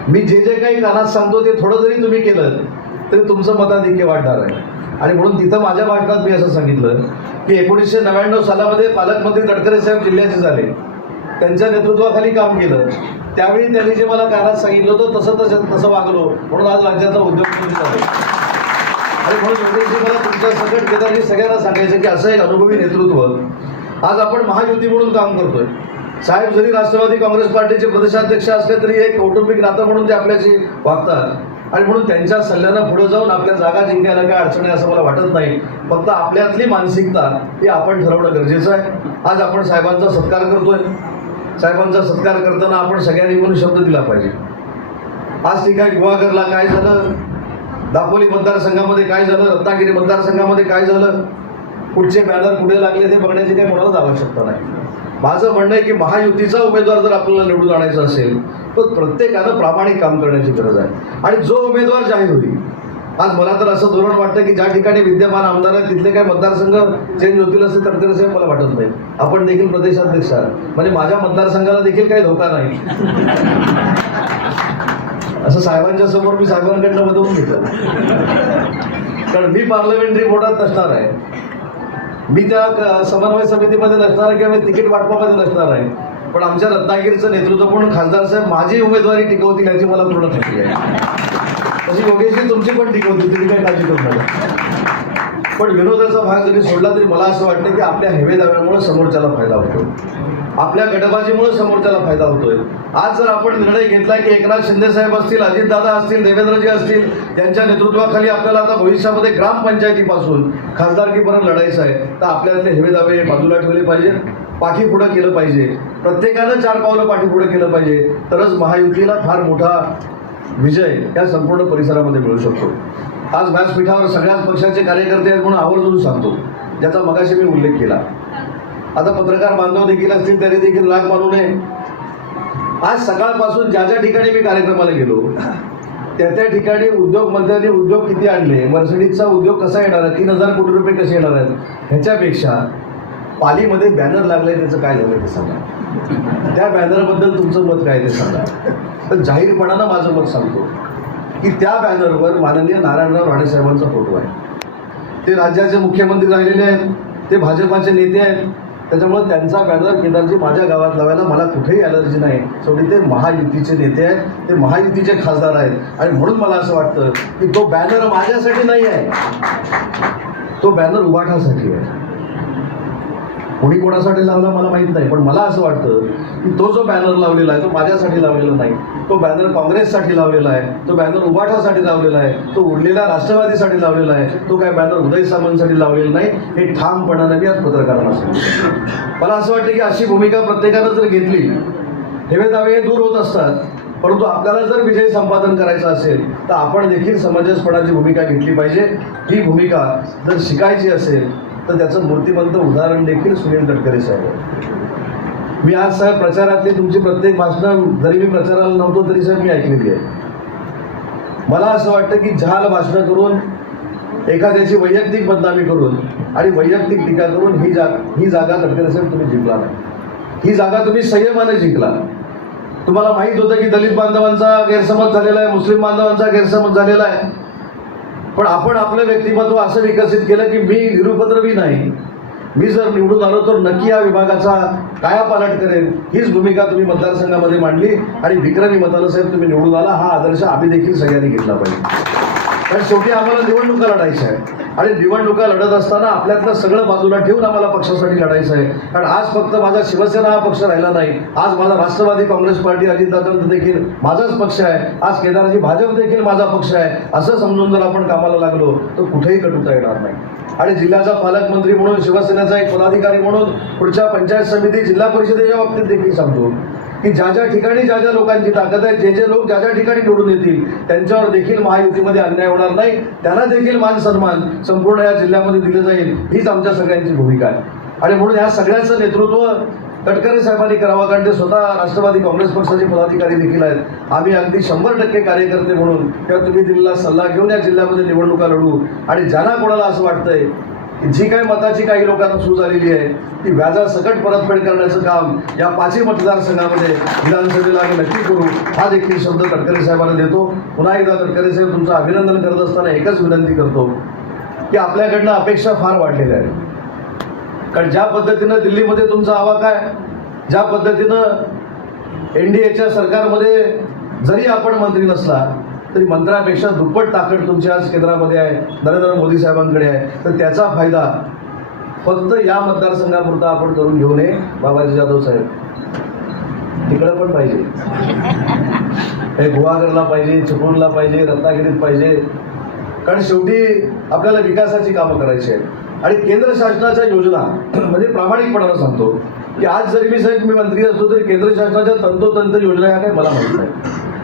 मी जे जे काही कानात सांगतो ते थोडं जरी तुम्ही केलं तरी तुमचं मताधिक्य वाढणार आहे. आणि म्हणून तिथं माझ्या भाषणात मी असं सांगितलं की 1999 सालामध्ये पालकमंत्री तटकरे साहेब जिल्ह्याचे झाले, त्यांच्या नेतृत्वाखाली काम केलं. त्यावेळी त्यांनी जे मला कानात सांगितलं होतं तसं वागलो, म्हणून आज राज्याचा उद्योगमंत्री झाले. आणि म्हणून योगेशजी मला तुमच्या सकट केदारजी सगळ्यांना सांगायचं की असं एक अनुभवी नेतृत्व आज आपण महायुती म्हणून काम करतोय. साहेब जरी राष्ट्रवादी काँग्रेस पार्टीचे प्रदेशाध्यक्ष असले तरी एक कौटुंबिक नातं म्हणून ते आपल्याशी वागतात. आणि म्हणून त्यांच्या सल्ल्यानं पुढे जाऊन आपल्या जागा जिंकायला काय अडचण आहे असं मला वाटत नाही. फक्त आपल्यातली मानसिकता ही आपण ठरवणं गरजेचं आहे. आज आपण साहेबांचा सत्कार करतोय, साहेबांचा सत्कार करताना आपण सगळ्यांनी म्हणून शब्द दिला पाहिजे. आज ठीक आहे, गुहागरला काय झालं, दापोली मतदारसंघामध्ये काय झालं, रत्नागिरी मतदारसंघामध्ये काय झालं, कुठचे बॅनर कुठे लागले ते बघण्याची काही कोणालाच आवश्यकता नाही. माझं म्हणणं आहे की महायुतीचा उमेदवार जर आपल्याला निवडून आणायचा असेल तर प्रत्येकानं प्रामाणिक काम करण्याची गरज आहे. आणि जो उमेदवार जाहीर होईल, आज मला तर असं धोरण वाटतं की ज्या ठिकाणी विद्यमान आमदार आहेत तिथले काही मतदारसंघ चेंज होतील असे तटकरे साहेब मला वाटत नाही. आपण देखील प्रदेशाध्यक्ष आहात, म्हणजे माझ्या मतदारसंघाला देखील काही धोका नाही असं साहेबांच्या समोर मी साहेबांकडनं बदलून घेतलं. कारण मी पार्लमेंटरी बोर्डात नसणार आहे, मी त्या समन्वय समितीमध्ये नसणार आहे किंवा तिकीट वाटपामध्ये नसणार आहे. पण आमच्या रत्नागिरीचं नेतृत्व म्हणून खासदार साहेब माझी उमेदवारी टिकवतील याची मला पूर्ण खात्री आहे. तशी योगेशजी तुमची पण टिकवतील, तुम्ही काही काळजी करू नका. पण विरोधाचा भाग जरी सोडला तरी मला असं वाटतं की आपल्या हेवेदाव्यामुळे समोरच्याला फायदा होतो, आपल्या गटबाजीमुळे समोरच्याला फायदा होतोय. आज जर आपण निर्णय घेतला की एकनाथ शिंदे साहेब असतील, अजितदादा असतील, देवेंद्रजी असतील, यांच्या नेतृत्वाखाली आपल्याला आता भविष्यामध्ये ग्रामपंचायतीपासून खासदारकीपर्यंत लढायचं आहे, तर आपल्यातले हेवेदावे बाजूला ठेवले पाहिजे, पाठी पुढं केलं पाहिजे. प्रत्येकानं 4 पावलं पाठी पुढे केलं पाहिजे, तरच महायुतीला फार मोठा विजय या संपूर्ण परिसरामध्ये मिळू शकतो. आज व्यासपीठावर सगळ्याच पक्षाचे कार्यकर्ते आहेत म्हणून आवर्जून सांगतो, ज्याचा मगाशी मी उल्लेख केला. आता पत्रकार बांधव देखील असतील त्यांनी देखील राग मानू नये. आज सकाळपासून ज्या ज्या ठिकाणी मी कार्यक्रमाला गेलो त्या ठिकाणी उद्योगमंत्र्यांनी उद्योग किती आणले, मर्सिडीजचा उद्योग कसा येणार आहे, 3000 कोटी रुपये कसे येणार आहेत, ह्याच्यापेक्षा पालीमध्ये बॅनर लागले त्याचं काय झालं ते सांगा, त्या बॅनरबद्दल तुमचं मत काय ते सांगा. तर जाहीरपणानं माझं मत सांगतो की त्या बॅनरवर माननीय नारायणराव राणे साहेबांचा फोटो आहे. ते राज्याचे मुख्यमंत्री राहिलेले आहेत, ते भाजपाचे नेते आहेत, त्याच्यामुळे त्यांचा बॅनर केदारजी माझ्या गावात लावायला मला कुठेही ॲलर्जी नाही. शेवटी ते महायुतीचे नेते आहेत, ते महायुतीचे खासदार आहेत. आणि म्हणून मला असं वाटतं की तो बॅनर माझ्यासाठी नाही आहे, तो बॅनर उभाठासाठी आहे. कोणी कोणासाठी लावला मला माहीत नाही, पण मला असं वाटतं की तो जो बॅनर लावलेला आहे तो माझ्यासाठी लावलेला नाही, तो बॅनर काँग्रेससाठी लावलेला आहे, तो बॅनर उभाठासाठी लावलेला आहे, तो उरलेल्या राष्ट्रवादीसाठी लावलेला आहे, तो काय बॅनर उदय सामंतसाठी लावलेला नाही. हे ठामपणानं मी आज पत्रकारांना सांगितलं. मला असं वाटतं की अशी भूमिका प्रत्येकानं जर घेतली, हेवेदावे दूर होत असतात. परंतु आपल्याला जर विजय संपादन करायचा असेल तर आपण देखील समंजसपणाची भूमिका घेतली पाहिजे. ही भूमिका जर शिकायची असेल तर त्याचं मूर्तिमंत उदाहरण देखील सुनील तटकरे साहेब आहे. मी आज साहेब प्रचारातली तुमची प्रत्येक भाषणं जरी मी प्रचाराला नव्हतो तरी साहेब मी ऐकलेली आहे. मला असं वाटतं की जहाल भाषणं करून एखाद्याची वैयक्तिक बदनामी करून आणि वैयक्तिक टीका करून ही जागा तटकरे साहेब तुम्ही जिंकला नाही. ही जागा तुम्ही संयमाने जिंकला. तुम्हाला माहीत होतं की दलित बांधवांचा गैरसमज झालेला आहे, मुस्लिम बांधवांचा गैरसमज झालेला आहे, पण आपण आपलं व्यक्तिमत्व असं विकसित केलं की मी निरुपद्रवी नाही, मी जर निवडून आलो तर नक्की या विभागाचा कायापालट करेन. हीच भूमिका तुम्ही मतदारसंघामध्ये मांडली आणि विक्रमी मतानं साहेब तुम्ही निवडून आला. हा आदर्श आम्ही देखील सगळ्यांनी घेतला पाहिजे. कारण शेवटी आम्हाला निवडणुका लढायच्या आहे आणि निवडणुका लढत असताना आपल्यातलं सगळं बाजूला ठेवून आम्हाला पक्षासाठी लढायचं आहे. कारण आज फक्त माझा शिवसेना हा पक्ष राहिला नाही, आज माझा राष्ट्रवादी काँग्रेस पार्टी अजितदादांचा देखील माझाच पक्ष आहे, आज केदारजी भाजप देखील माझा पक्ष आहे. असं समजून जर आपण कामाला लागलो तर कुठेही कटुता येणार नाही. आणि जिल्ह्याचा पालकमंत्री म्हणून, शिवसेनेचा एक पदाधिकारी म्हणून पुढच्या पंचायत समिती, जिल्हा परिषदेच्या बाबतीत देखील सांगतो की ज्या ज्या ठिकाणी ज्या ज्या लोकांची ताकद आहे, जे जे लोक ज्या ज्या ठिकाणी निवडून येतील त्यांच्यावर देखील महायुतीमध्ये अन्याय होणार नाही, त्यांना देखील मान सन्मान संपूर्ण या जिल्ह्यामध्ये दिलं जाईल. हीच आमच्या सगळ्यांची भूमिका आहे. आणि म्हणून या सगळ्याचं नेतृत्व तटकरे साहेबांनी करावं, कारण ते स्वतः राष्ट्रवादी काँग्रेस पक्षाचे पदाधिकारी देखील आहेत. आम्ही अगदी 100% कार्यकर्ते म्हणून किंवा तुम्ही दिलेला सल्ला घेऊन या जिल्ह्यामध्ये निवडणुका लढू. आणि ज्यांना कोणाला असं वाटतंय की जी काही मताची काही लोकांना सूज आलेली आहे ती व्याजासकट परतफेड करण्याचं काम या 5ही मतदारसंघामध्ये विधानसभेला आम्ही नक्की करू, हा देखील शब्द तटकरे साहेबांना देतो. पुन्हा एकदा तटकरे साहेब तुमचं अभिनंदन करत असताना एकच विनंती करतो की आपल्याकडनं अपेक्षा फार वाढलेल्या आहेत. कारण ज्या पद्धतीनं दिल्लीमध्ये तुमचा आवाका आहे, ज्या पद्धतीनं NDAच्या सरकारमध्ये जरी आपण मंत्री नसला तरी मंत्र्यापेक्षा दुप्पट ताकद तुमची आज केंद्रामध्ये आहे, नरेंद्र मोदी साहेबांकडे आहे. तर त्याचा फायदा फक्त या मतदारसंघापुरता आपण करून घेऊ नये. बाबाजी जाधव साहेब तिकडं पण पाहिजे, हे गुहागरला पाहिजे, चिपळूणला पाहिजे, रत्नागिरीत पाहिजे. कारण शेवटी आपल्याला विकासाची कामं करायची आहेत. आणि केंद्र शासनाच्या योजना म्हणजे प्रामाणिकपणानं सांगतो की आज जरी मी मंत्री असतो तरी केंद्र शासनाच्या तंतोतंत योजना ह्या काही मला माहीत नाही,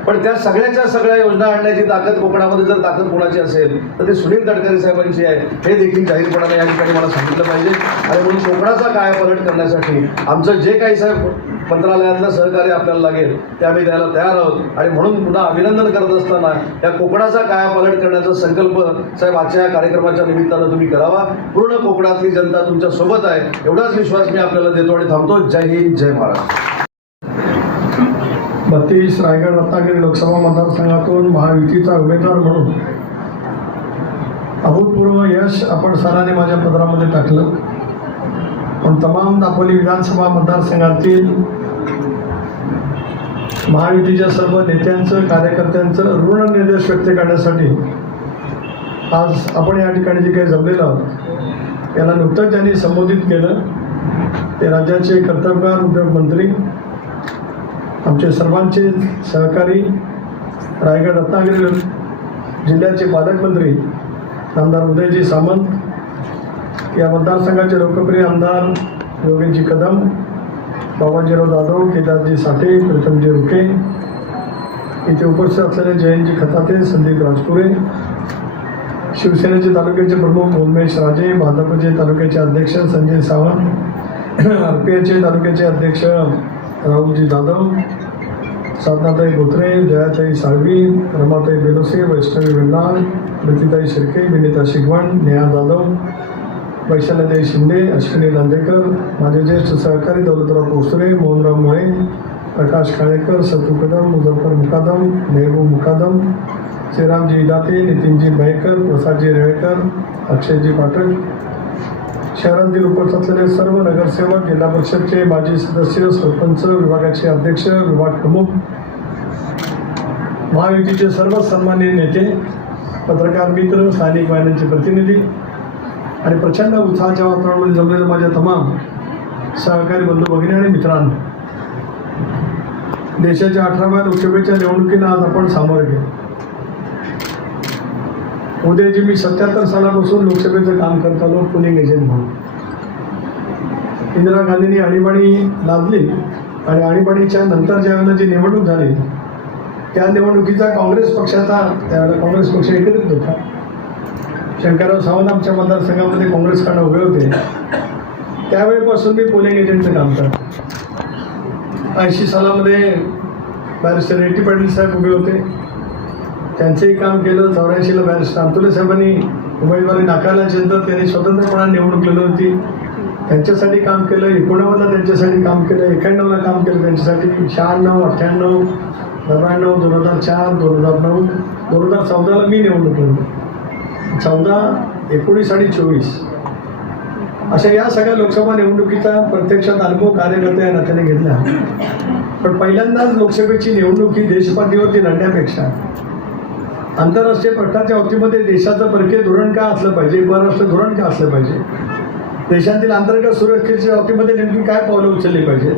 पण त्या सगळ्याच्या सगळ्या योजना आणण्याची ताकद कोकणामध्ये जर ताकद कोणाची असेल तर ते सुनील तटकरे साहेबांची आहे. हे देखील जाहीरपणाने या ठिकाणी मला सांगितलं पाहिजे. आणि म्हणून कोकणाचा कायापालट करण्यासाठी आमचं जे काही साहेब मंत्रालयातलं सहकार्य आपल्याला लागेल ते आम्ही द्यायला तयार आहोत. आणि म्हणून पुन्हा अभिनंदन करत असताना या कोकणाचा कायापालट करण्याचा संकल्प साहेब आजच्या या कार्यक्रमाच्या निमित्तानं तुम्ही करावा. पूर्ण कोकणातली जनता तुमच्या सोबत आहे एवढाच विश्वास मी आपल्याला देतो आणि थांबतो. जय हिंद, जय महाराष्ट्र. 32 रायगड रत्नागिरी लोकसभा मतदारसंघातून महायुतीचा उमेदवार म्हणून अभूतपूर्व यश आपण सरांनी माझ्या पदरामध्ये टाकलं. पण तमाम दापोली विधानसभा मतदारसंघातील महायुतीच्या सर्व नेत्यांचं, कार्यकर्त्यांचं ऋण निर्देश व्यक्त करण्यासाठी आज आपण या ठिकाणी जे काही जमलेलो आहोत याला नुकतंच त्यांनी संबोधित केलं. ते राज्याचे कर्तव्यगार उद्योगमंत्री, आमचे सर्वांचे सहकारी, रायगड रत्नागिरी जिल्ह्याचे पालकमंत्री आमदार उदयजी सामंत, या मतदारसंघाचे लोकप्रिय आमदार योगेशजी कदम, बाबाजीराव जाधव, केदारजी साठे, प्रथमजी रुके, इथे उपस्थित असलेले जयंतजी खताते, संदीप राजपुरे, शिवसेनेचे तालुक्याचे प्रमुख उन्मेष राजे, भाजपचे तालुक्याचे अध्यक्ष संजय सावंत, RPIचे तालुक्याचे अध्यक्ष राहुलजी जाधव, साधनाताई बोत्रे, जयाताई साळवी, रमाताई बेलोसे, वैष्णवी वेल्लाल, प्रीतीताई शिर्के, विनिता शिगवण, नेहा जाधव, वैशालीताई शिंदे, अश्विनी लांदेकर, माझे ज्येष्ठ सहकारी दौलतराव पोस्तुरे, मोहनराव मुळे, प्रकाश काळेकर, सतू कदम, मुझफ्फर मुकादम, मेहबूब मुकादम, श्रीरामजी इदाते, नितीनजी मयेकर, प्रसादजी रेळेकर, अक्षयजी पाठक, शहरातील उपस्थित असलेले सर्व नगरसेवक, जिल्हा परिषदचे माजी सदस्य, सरपंच, विभागाचे अध्यक्ष, विभाग प्रमुख, महायुतीचे सर्व सन्माननीय नेते, पत्रकार मित्र, स्थानिक वाहिन्यांचे प्रतिनिधी आणि प्रचंड उत्साहाच्या वातावरणामध्ये जमलेल्या माझ्या तमाम सहकारी बंधू भगिनी आणि मित्रांनो, देशाच्या 18व्या लोकसभेच्या निवडणुकीला आज आपण सामोरे गेलो. उद्याची मी 77 सालापासून लोकसभेचं काम करत आलो पोलिंग एजंट म्हणून. इंदिरा गांधींनी आणीबाणी लादली आणि आणीबाणीच्या नंतर ज्यावेळेला जी निवडणूक झाली त्या निवडणुकीचा काँग्रेस पक्षाचा, त्यावेळेला काँग्रेस पक्ष एकत्रित होता, शंकरराव सावंत आमच्या मतदारसंघामध्ये काँग्रेसकडनं उभे होते. त्यावेळेपासून मी पोलिंग एजंटचं काम करतो. 80 सालामध्ये बॅरिस्टर रेड्डी पाटील साहेब उभे होते, त्यांचंही काम केलं. 84ला बॅरिस्टर अंतुले साहेबांनी उमेदवारी नाकारल्यानंतर त्यांनी स्वतंत्रपणे निवडणूक लढवली होती, त्यांच्यासाठी काम केलं. 89ला त्यांच्यासाठी काम केलं, 91ला काम केलं त्यांच्यासाठी, 96, 98, 99, 2004, 2009, 2014ला मी निवडणूक लढवली. 14, 19 आणि 24 अशा या सगळ्या लोकसभा निवडणुकीचा प्रत्यक्षात अनुभव कार्यकर्ते या नात्याने घेतला. पण पहिल्यांदाच लोकसभेची निवडणूक ही देशपातळीवरती लढण्यापेक्षा आंतरराष्ट्रीय प्रश्नाच्या बाबतीमध्ये देशाचं परकीय धोरण का असलं पाहिजे, परराष्ट्र धोरण का असलं पाहिजे, देशातील अंतर्गत सुरक्षेच्या बाबतीमध्ये नेमकी काय पावलं उचलली पाहिजे,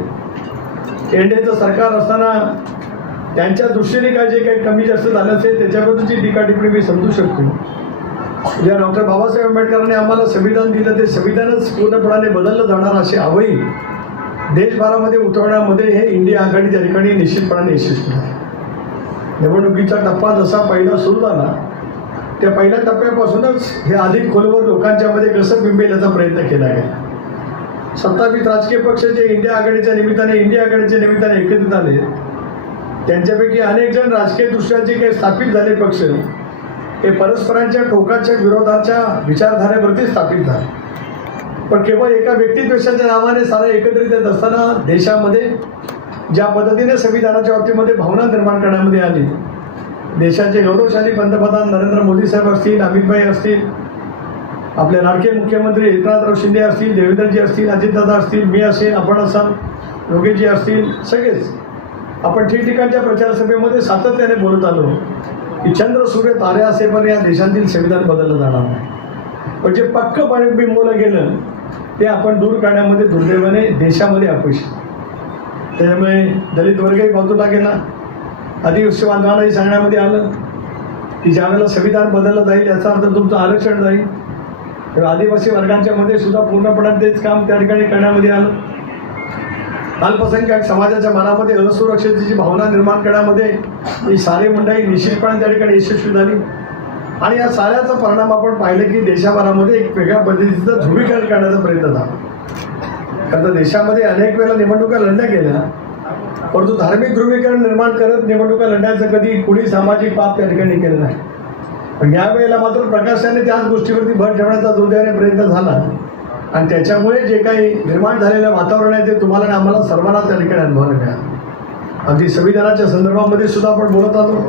एनडीएचं सरकार असताना त्यांच्या दृष्टीने काय जे काही कमी जास्त झालं असेल त्याच्याबद्दलची टीका टिप्पणी मी समजू शकतो. ज्या डॉक्टर बाबासाहेब आंबेडकरांनी आम्हाला संविधान दिलं ते संविधानच पूर्णपणाने बदललं जाणार असे आवई देशभरामध्ये उतरवण्यामध्ये हे इंडिया आघाडी त्या ठिकाणी निश्चितपणाने यशस्वी आहे. निवडणुकीचा टप्पा जसा पहिला सुरू झाला त्या पहिल्या टप्प्यापासूनच हे अधिक खोलवर लोकांच्यामध्ये कसं बिंबेल याचा प्रयत्न केला गेला. सत्तावीस राजकीय पक्ष जे इंडिया आघाडीच्या निमित्ताने एकत्रित आले त्यांच्यापैकी अनेक जण राजकीय दृष्ट्या जे काही स्थापित झाले पक्ष हे परस्परांच्या टोकाच्या विरोधाच्या विचारधारेवरती स्थापित झाले. पण केवळ एका व्यक्तिद्वेषाच्या नावाने सारे एकत्रित येत असताना देशामध्ये ज्या पद्धतीने संविधानाच्या बाबतीमध्ये भावना निर्माण करण्यामध्ये आली, देशाचे गौरवशाली पंतप्रधान नरेंद्र मोदी साहेब असतील, अमितभाई असतील, आपले लाडके मुख्यमंत्री एकनाथराव शिंदे असतील, देवेंद्रजी असतील, अजितदादा असतील, मी असेल, आपण असाल, योगीजी असतील, सगळेच आपण ठिकठिकाणच्या प्रचारसभेमध्ये सातत्याने बोलत आलो की चंद्र सूर्य तारे असेपर्यंत या देशातील संविधान बदललं जाणार नाही. पण जे पक्कपणे बिंबवलं गेलं ते आपण दूर करण्यामध्ये दुर्दैवाने देशामध्ये अपयश. त्याच्यामुळे दलित वर्गही बाजूला गेला. आदिवासी बांधवांनाही सांगण्यामध्ये आलं की ज्यावेळेला संविधान बदललं जाईल याचा अर्थ तुमचं आरक्षण जाईल. तर आदिवासी वर्गांच्या मध्ये सुद्धा पूर्णपणे तेच काम त्या ठिकाणी करण्यामध्ये आलं. अल्पसंख्याक समाजाच्या मनामध्ये असुरक्षिततेची भावना निर्माण करण्यामध्ये ही सारी मंडळी निश्चितपणे त्या ठिकाणी यशस्वी झाली. आणि या साऱ्याचा परिणाम आपण पाहिलं की देशभरामध्ये एक वेगळ्या पद्धतीचं ध्रुवीकरण करण्याचा प्रयत्न झाला. कारण तर देशामध्ये अनेक वेळेला निवडणुका लढल्या गेल्या, परंतु धार्मिक ध्रुवीकरण निर्माण करत निवडणुका लढण्याचं कधी कुणी सामाजिक पाप त्या ठिकाणी केलं नाही. पण यावेळेला मात्र प्रकाशाने त्याच गोष्टीवरती भर ठेवण्याचा दुर्दैवाने प्रयत्न झाला आणि त्याच्यामुळे जे काही निर्माण झालेलं वातावरण आहे ते तुम्हाला आणि आम्हाला सर्वांना त्या ठिकाणी अनुभवायला मिळालं. अगदी संविधानाच्या संदर्भामध्ये सुद्धा आपण बोलत आलो.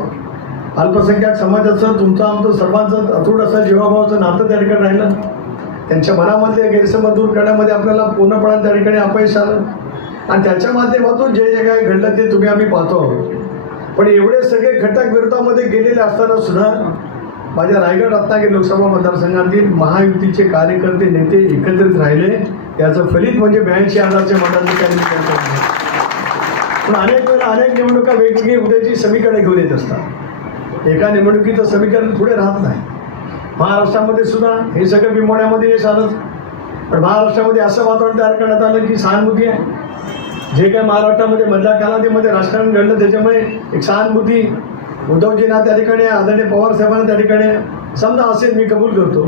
अल्पसंख्याक समाजाचं तुमचं आमचं सर्वांचं अतूट असं जीवाभावाचं नातं त्या ठिकाणी राहिलं. त्यांच्या मनामधले गैरसमज दूर करण्यामध्ये आपल्याला पूर्णपणे त्या ठिकाणी अपयश आलं आणि त्याच्या माध्यमातून जे जे काही घडलं ते तुम्ही आम्ही पाहतो आहोत. पण एवढे सगळे घटक विरोधामध्ये गेलेले असताना सुद्धा माझ्या रायगड रत्नागिरी लोकसभा मतदारसंघातील महायुतीचे कार्यकर्ते नेते एकत्रित राहिले. याचं फलित म्हणजे 82,000च्या मताधिकारी. पण अनेक वेळा अनेक निवडणुका वेगवेगळी उद्याची समीकरणे घेऊन येत असतात. एका निवडणुकीचं समीकरण पुढे राहत नाही. महाराष्ट्रामध्ये सुद्धा हे सगळं बिंबवण्यामध्ये यश आलंच. पण महाराष्ट्रामध्ये असं वातावरण तयार करण्यात आलं की सहानुभूती आहे. जे काय महाराष्ट्रामध्ये मधल्या कालावधीमध्ये राजकारण घडलं त्याच्यामुळे एक सहानुभूती उद्धवजींना त्या ठिकाणी, आदरणीय पवार साहेबांना त्या ठिकाणी समजा असेल, मी कबूल करतो,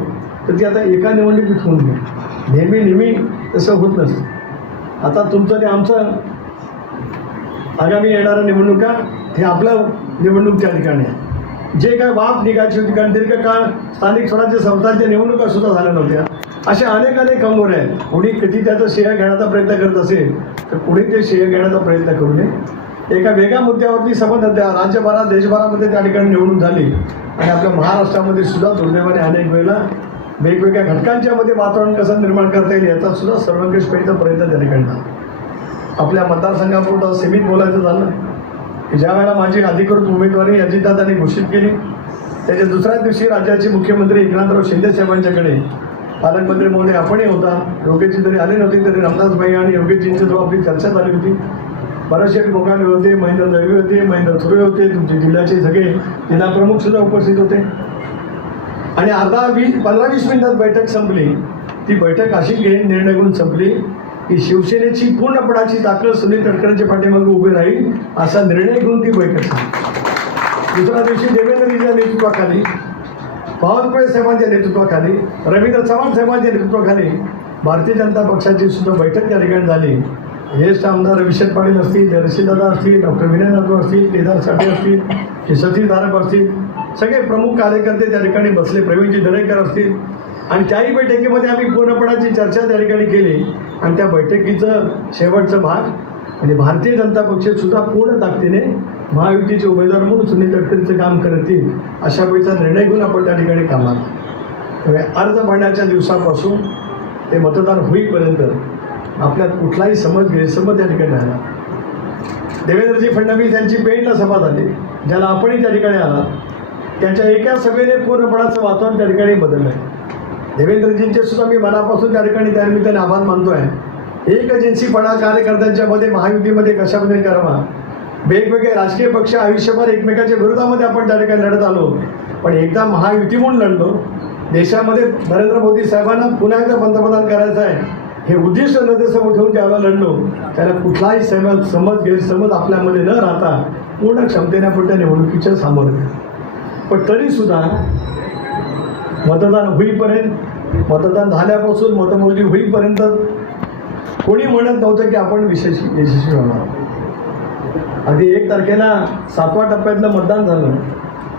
तर ती आता एका निवडणुकीत होऊन गेली. नेहमी तसं होत नसतं. आता तुमचं ते आमचं आगामी येणाऱ्या निवडणुका हे आपलं निवडणूक त्या ठिकाणी आहे. जे काय वाफ निघायची होती, कारण दीर्घकाळ स्थानिक स्वराज्य संस्थांच्या निवडणुका सुद्धा झाल्या नव्हत्या. अशा अनेक कंगोरे आहेत. कुणी कधी त्याचं श्रेय घेण्याचा प्रयत्न करत असेल तर कुणी ते श्रेय घेण्याचा प्रयत्न करू नये. एका वेगळ्या मुद्द्यावरती समज राज्यभरात देशभरामध्ये त्या ठिकाणी निवडणूक झाली आणि आपल्या महाराष्ट्रामध्ये सुद्धा दुर्दैवाने अनेक वेळेला वेगवेगळ्या घटकांच्या मध्ये वातावरण कसं निर्माण करता येईल याचा सुद्धा सर्वंकषपेचा प्रयत्न त्या ठिकाणी झाला. आपल्या मतदारसंघापुरतं सीमित बोलायचं झालं की ज्या वेळेला माझी अधिकृत उमेदवारी अजितदादांनी घोषित केली त्याच्या दुसऱ्या दिवशी राज्याचे मुख्यमंत्री एकनाथराव शिंदे साहेबांच्याकडे पालकमंत्री महोदय आपणही होता, योगेशजी जरी आले नव्हते तरी रामदासभाई आणि योगेशजींची जो आपली चर्चा झाली होती. बरेचसे गोगावले होते, महेंद्र दळवी होते, महेंद्र थुरे होते, तुमचे जिल्ह्याचे सगळे जिल्हा प्रमुख सुद्धा उपस्थित होते. आणि 15-20 मिनिटात बैठक संपली. ती बैठक अशी निर्णय घेऊन संपली की शिवसेनेची पूर्णपणाची ताकद सुनील तटकरेंच्या पाठीमागे उभी राहील असा निर्णय घेऊन ती बैठक संपली. दुसऱ्या दिवशी देवेंद्रजीच्या नेतृत्वाखाली, बावनकुळे साहेबांच्या नेतृत्वाखाली, रवींद्र चव्हाण साहेबांच्या नेतृत्वाखाली भारतीय जनता पक्षाची सुद्धा बैठक त्या ठिकाणी झाली. ज्येष्ठ आमदार अभिषेक पाटील असतील, जयश्रीदादा असतील, डॉक्टर विनय नातू असतील, केदार साठे असतील, सतीश धारप असतील, सगळे प्रमुख कार्यकर्ते त्या ठिकाणी बसले, प्रवीणजी दरेकर असतील. आणि त्याही बैठकीमध्ये आम्ही पूर्णपणाची चर्चा त्या ठिकाणी केली. आणि त्या बैठकीचं शेवटचा भाग म्हणजे भारतीय जनता पक्ष सुद्धा पूर्ण ताकदीने महायुतीचे उमेदवार म्हणून सुनील तटकरेंचं काम करतील अशा वेळेचा निर्णय घेऊन आपण त्या ठिकाणी कामात अर्ज भरण्याच्या दिवसापासून ते मतदान होईपर्यंत आपल्यात कुठलाही गैरसमज त्या ठिकाणी राहिला. देवेंद्रजी फडणवीस यांची पेणला सभा झाली, ज्याला आपणही त्या ठिकाणी आला. त्यांच्या एका सभेने पूर्णपणाचं वातावरण त्या ठिकाणी बदललं आहे. देवेंद्रजींचे सुद्धा मी मनापासून त्या ठिकाणी त्यानिमित्ताने आभार मानतो आहे. एक एजन्सीपणा कार्यकर्त्यांच्या मध्ये महायुतीमध्ये कशामध्ये करावा. वेगवेगळे राजकीय पक्ष आयुष्यभर एकमेकाच्या विरोधामध्ये आपण त्या ठिकाणी लढत आलो, पण एकदा महायुती म्हणून लढलो. देशामध्ये नरेंद्र मोदी साहेबांना पुन्हा एकदा पंतप्रधान करायचं आहे हे उद्दिष्ट नजरेसमोर ठेवून ज्यावेळेला लढलो, त्याला कुठलाही गैरसमज आपल्यामध्ये न राहता पूर्ण क्षमतेने आपण त्या निवडणुकीच्या सामोरं गेलो. पण तरीसुद्धा मतदान होईपर्यंत, मतदान झाल्यापासून मतमोजणी होईपर्यंत कोणी म्हणत नव्हतं की आपण यशस्वी होणार. अगदी 1 तारखेला 7व्या टप्प्यातलं मतदान झालं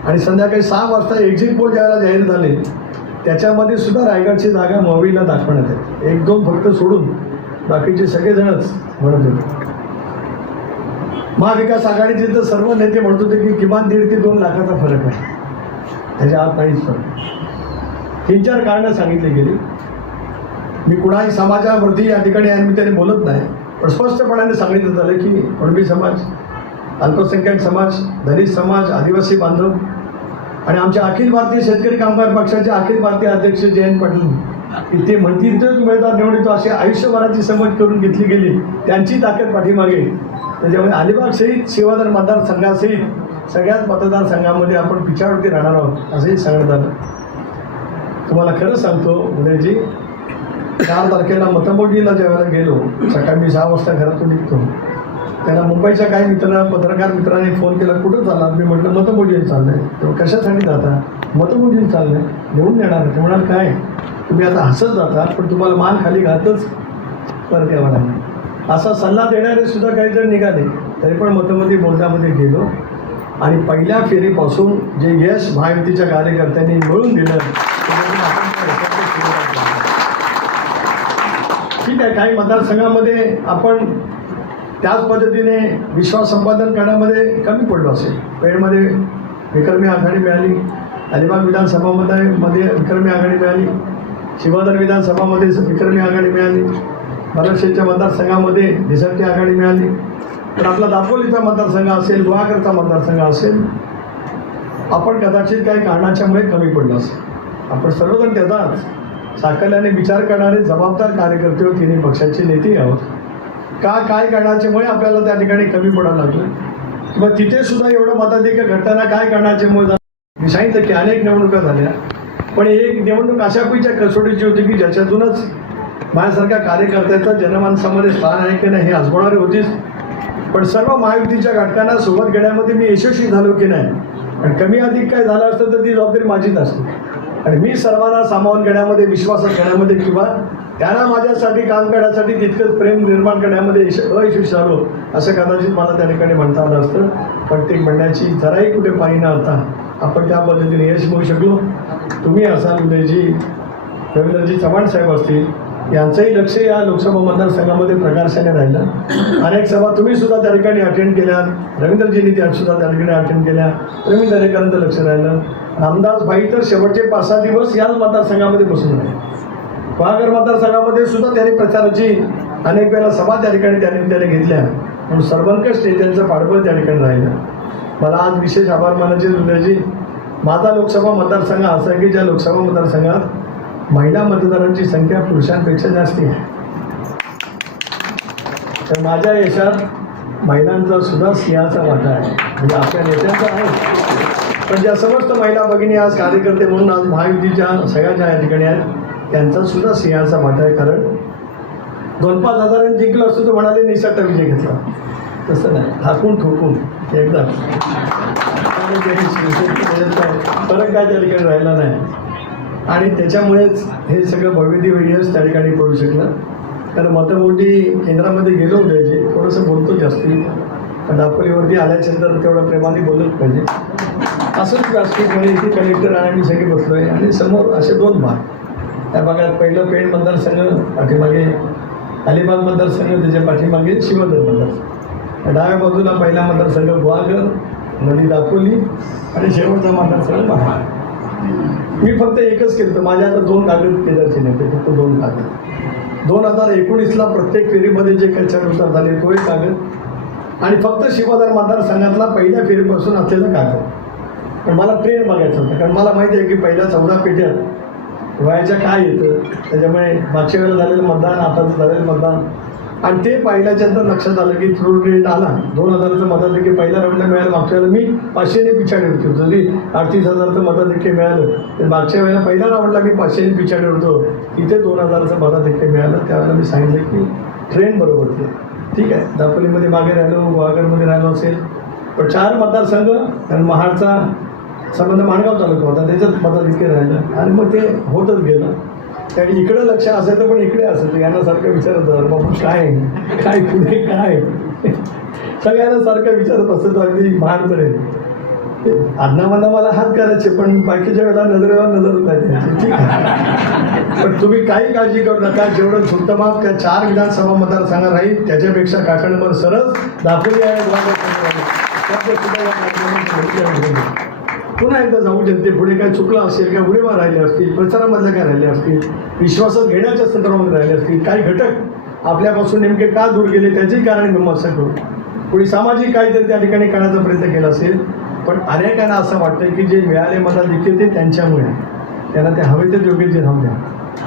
आणि संध्याकाळी 6 वाजता एक्झिट पोल ज्यावेळेला जाहीर झाले त्याच्यामध्ये सुद्धा रायगडची जागा मोबाईलला दाखवण्यात आहे. 1-2 फक्त सोडून बाकीचे सगळेजणच म्हणत होते. महाविकास आघाडीचे तर सर्व नेते म्हणत होते की किमान 1.5 ते 2 लाखाचा फरक आहे, त्याच्या आत नाहीच फरक. 3-4 कारणं सांगितली गेली. मी कुणाही समाजावरती या ठिकाणी निमित्ताने बोलत नाही, पण स्पष्टपणाने सांगितलं झालं की कुणबी समाज, अल्पसंख्याक समाज, दलित समाज, आदिवासी बांधव आणि आमच्या अखिल भारतीय शेतकरी कामगार पक्षाचे अखिल भारतीय अध्यक्ष जयंत पाटील ते म्हणतील तेच उमेदवार निवडतो अशी आयुष्यभराची समज करून घेतली गेली. त्यांची ताकद पाठीमागे. त्याच्यामुळे अलिबाग सहित शिवाधर मतदारसंघासहित सगळ्याच मतदारसंघामध्ये आपण पिछाडवरती राहणार आहोत असंही सांगण्यात आलं. तुम्हाला खरं सांगतो उदयजी, 4 तारखेला मतमोजणीला ज्यावेळेला गेलो, सकाळी मी 6 वाजता घरातून निघतो, त्याला मुंबईच्या काही पत्रकार मित्रांनी फोन केला, कुठं चालला? मी म्हटलं मतमोजणी चाललं आहे. तेव्हा कशासाठी जाता? मतमोजणी चाललं आहे, निवडून येणार. ते म्हणाल काय तुम्ही आता हसत जाता, पण तुम्हाला मान खाली घातच परत यावं लागणार. असा सल्ला देणारे सुद्धा काही जण निघाले. तरी पण मतमोजणी बोर्डामध्ये गेलो आणि पहिल्या फेरीपासून जे यश महायुतीच्या कार्यकर्त्यांनी मिळवून दिलं, ठीक आहे. काही मतदारसंघामध्ये आपण त्याच पद्धतीने विश्वास संपादन करण्यामध्ये कमी पडलो असेल. पेणमध्ये विक्रमी आघाडी मिळाली, अलिबाग विधानसभामध्ये विक्रमी आघाडी मिळाली, शिवाधर विधानसभामध्ये विक्रमी आघाडी मिळाली, बराचशेच्या मतदारसंघामध्ये निसर्गी आघाडी मिळाली. तर आपला दापोलीचा मतदारसंघ असेल, गुहागरचा मतदारसंघ असेल, आपण कदाचित काही कारणाच्यामुळे कमी पडलो असेल. आपण सर्वजण त्याचाच साकल्याने विचार करणारे जबाबदार कार्यकर्ते व तिन्ही पक्षाचे नेते आहोत. काय कारणाच्यामुळे आपल्याला त्या ठिकाणी कमी पडायला लागलं किंवा तिथे सुद्धा एवढं मताधिक्य घडताना काय कारणाच्यामुळे मी सांगितलं की अनेक निवडणुका झाल्या, पण एक निवडणूक अशापैकी कसोटीची होती की ज्याच्यातूनच माझ्यासारख्या कार्यकर्त्याचं जनमानसामध्ये स्थान आहे की नाही हे आजमावणारी होतीच. पण सर्व महायुतीच्या घटकांना सोबत घेण्यामध्ये मी यशस्वी झालो की नाही, आणि कमी अधिक काय झालं असतं तर ती जबाबदारी माझीच असते. आणि मी सर्वांना सामावून घेण्यामध्ये, विश्वासात घेण्यामध्ये किंवा त्यांना माझ्यासाठी काम करण्यासाठी तितकंच प्रेम निर्माण करण्यामध्ये अयशस्वी झालो असं कदाचित मला त्या ठिकाणी म्हणता आलं असतं. पण ते म्हणण्याची जराही कुठे पाणी न आता आपण त्या पद्धतीने यश मिळू शकलो. तुम्ही असाल उदयजी, रवींद्रजी चव्हाण साहेब असतील, यांचंही लक्ष या लोकसभा मतदारसंघामध्ये प्रकाशाने राहिलं. अनेक सभा तुम्ही सुद्धा त्या ठिकाणी अटेंड केल्या, रवींद्रजींनी त्या सुद्धा त्या ठिकाणी अटेंड केल्या, प्रवीण दरेकरांचं लक्ष राहिलं. रामदास भाई तर शेवटचे 5-6 दिवस याच मतदारसंघामध्ये बसून राहिले. गुहागर मतदारसंघामध्ये सुद्धा त्यांनी प्रचाराची अनेक वेळा सभा त्या ठिकाणी त्याने घेतल्या. म्हणून सर्वंकष नेत्यांचं पाठबळ त्या ठिकाणी राहिलं. मला आज विशेष आभार मानायचे उदयजी, माझा लोकसभा मतदारसंघ असा आहे की ज्या लोकसभा मतदारसंघात महिला मतदारांची संख्या पुरुषांपेक्षा जास्त आहे. तर माझ्या यशात महिलांचा सुद्धा सिंहाचा वाटा आहे, म्हणजे आपल्या नेत्यांचा आहे. पण ज्या समस्त महिला भगिनी आज कार्यकर्ते म्हणून आज महायुतीच्या सगळ्या ज्या या ठिकाणी आहेत त्यांचा सुद्धा सिंहाचा वाटा आहे. कारण 2-5 हजारांनी जिंकलं असतं तर म्हणाले निसटता विजय घेतला, तसं नाही, ठाकून ठोकून एकदा आणि ते शिवसेनेचा फरक काय त्या ठिकाणी राहिला नाही आणि त्याच्यामुळेच हे सगळं भव्यदिव्य यश त्या ठिकाणी पडू शकलं. कारण मतमोठी केंद्रामध्ये गेलो पाहिजे, थोडंसं बोलतो जास्ती, पण दापोलीवरती आल्याच्यानंतर तेवढं प्रेमाने बोललंच पाहिजे. असंच राजकीयपणे इथे कलेक्टर आणि आम्ही सगळे बसलो आहे आणि समोर असे 2 भाग. त्या भागात पहिलं पेण मतदारसंघ, पाठीमागे अलिबाग मतदारसंघ, त्याच्या पाठीमागे शिवधर मतदारसंघ. डाव्या बाजूला पहिला मतदारसंघ गुहागर, नदी दापोली आणि शेवटचा मतदारसंघ महाड. मी फक्त एकच केलं, माझ्या आता 2 कागद केदारचे नव्हते, फक्त 2 कागद. 2019ला प्रत्येक फेरीमध्ये जे काही चढउतार झाले तो एक कागद आणि फक्त शिवधर मतदारसंघातला पहिल्या फेरीपासून असलेला कागद. पण मला ट्रेन बघायचं होतं, कारण मला माहिती आहे की पहिल्या 14 पेट्यात वयाच्या काय येतं, त्याच्यामुळे मागच्या वेळेला झालेलं मतदान, आताचं झालेलं मतदान आणि ते पाहिल्याच्यानंतर लक्षात आलं की थ्रू रेट आला 2000चं मताधिक्य पहिल्या राऊंडला मिळालं. मागच्या वेळेला मी 500ने पिछाडी होतो, जरी 38,000चं मताधिक्य मिळालं तर मागच्या वेळेला पहिल्या राऊंडला मी 500ने पिछाडी होतो, इथे 2000चं मताधिक्य मिळालं. त्यावेळेला मी सांगितलं की ट्रेन बरोबर होते. ठीक आहे, दापोलीमध्ये मागे राहिलो, गुहागरमध्ये राहिलो असेल, पण 4 मतदारसंघ आणि महाडचा संबंध माणगाव तालुका होता, त्याच्यात मताधिक्य राहिलं आणि मग ते होतच गेलं. आणि इकडं लक्ष असायचं पण इकडे असायचं, यांना सारखं विचारत होतं बाबू काय काय पुढे काय, सगळ्यांना सारखं विचारत असतं अगदी महाडपर्यंत. आदनामधना मला हात करायचे, पण बाकीच्या वेळेला नजरेवर नजर होता. ठीक आहे, पण तुम्ही काही काळजी करू नका, जेवढं झुकतमाप त्या 4 विधानसभा मतदारसंघात राहील त्याच्यापेक्षा काकणवर सरस दाखवली आहे. पुन्हा एकदा जाऊ जनते पुढे काय चुकलं असेल, काय उडीवा राहिले असतील, प्रचारामधले काय राहिले असतील, विश्वासात घेण्याच्या संदर्भामध्ये राहिले असतील, काही घटक आपल्यापासून नेमके का दूर गेले त्याची कारण मीमांसा करू. कोणी सामाजिक काहीतरी त्या ठिकाणी करण्याचा प्रयत्न केला असेल, पण अनेकांना असं वाटतं की जे मिळाले मताधिक्य ते त्यांच्यामुळे, त्यांना ते हवे ते योग्य जे राहू द्या,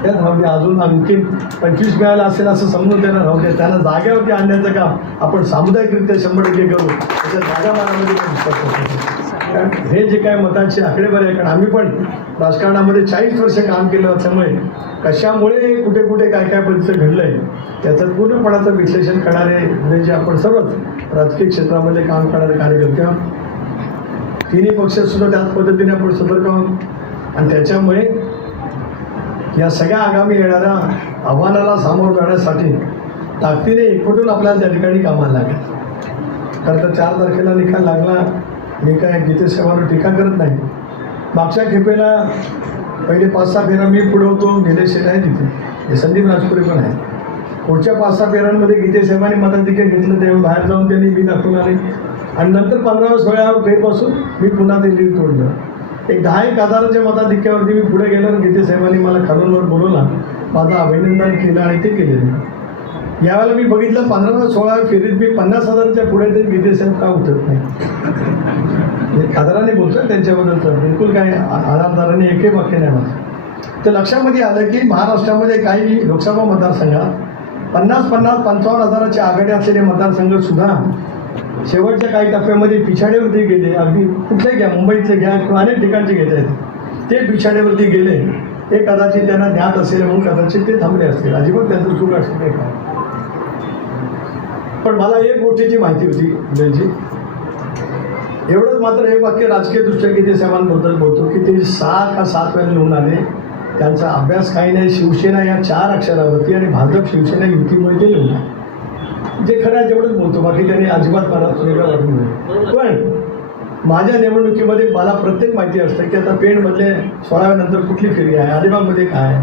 त्यात राहू द्या. अजून आणखी 25 मिळालं असेल असं समजून त्यांना राहू द्या. त्यांना जागेवरती आणण्याचं काम आपण सामुदायिकरित्या 100% करू, त्याच्या जागा मानामध्ये विश्वास करतो. कारण हे जे काय मतांचे आकडेवारी आहे, कारण आम्ही पण राजकारणामध्ये 40 वर्ष काम केलं असल्यामुळे कशामुळे कुठे कुठे काय काय परिस्थिती घडलं आहे त्याचं पूर्णपणाचं विश्लेषण करणारे म्हणजे जे आपण सर्वच राजकीय क्षेत्रामध्ये काम करणारे कार्यकर्ते, तिन्ही पक्षसुद्धा त्याच पद्धतीने आपण सतर्क आहोत आणि त्याच्यामुळे या सगळ्या आगामी येणाऱ्या आव्हानाला सामोरं जाण्यासाठी ताकदीने एकवटून आपल्याला त्या ठिकाणी कामाला लागेल. खरं तर 4 तारखेला निकाल लागला, मी काय गीतेसेवावर टीका करत नाही. मागच्या खेपेला पहिले 5-6 फेऱ्या मी पुढे होतो, निलेश शेठ आहे तिथे, हे संदीप राजपुरे पण आहे. पुढच्या 5-6 फेऱ्यांमध्ये गीतेसेवाने मताधिक्य घेतलं, तेव्हा बाहेर जाऊन त्यांनी मी दाखवून आले आणि नंतर 15-16 फेरीपासून मी पुन्हा ते लीड तोडलं. एक 10-1 हजाराच्या मताधिक्यावरती मी पुढे गेलो आणि गीतेसाहेबांनी मला खालूनवर बोलवला, माझं अभिनंदन केलं आणि ते केलेलं. यावेळेला मी बघितलं 15-16 फेरीत मी 50,000च्या पुढे ते गीतेसाहेब का उठत नाही. आदराने बोलतो त्यांच्याबद्दल, तर बिलकुल काय आधारदाराने एकही वाक्य नाही माझं. तर लक्षामध्ये आलं की महाराष्ट्रामध्ये काही लोकसभा मतदारसंघात 50-50, 55,000च्या आघाडी असलेले मतदारसंघसुद्धा शेवटच्या काही टप्प्यामध्ये पिछाडीवरती गेले. अगदी कुठले घ्या, मुंबईतले घ्या किंवा अनेक ठिकाणचे घेत आहेत, ते पिछाडीवरती गेले. हे कदाचित त्यांना ज्ञात असेल म्हणून कदाचित ते थांबले असतील, अजिबात त्यांचं चूक असते नाही काय. पण मला एक गोष्टीची माहिती होती त्यांची, एवढंच मात्र हे वाक्य राजकीयदृष्ट्या किती साहेबांबद्दल बोलतो की ते 6 का 7 वेळा निवडून आले, त्यांचा अभ्यास काही नाही, शिवसेना या 4 अक्षरावरती आणि भाजप शिवसेना युतीमुळे ते निवडून जे खरं आहे तेवढंच बोलतो, बाकी त्यांनी अजिबात मला वेगळं वाटून नाही. पण माझ्या निवडणुकीमध्ये मला प्रत्येक माहिती असतं की आता पेणमधले 16व्या नंतर कुठली फेरी आहे, अलिबागमध्ये काय,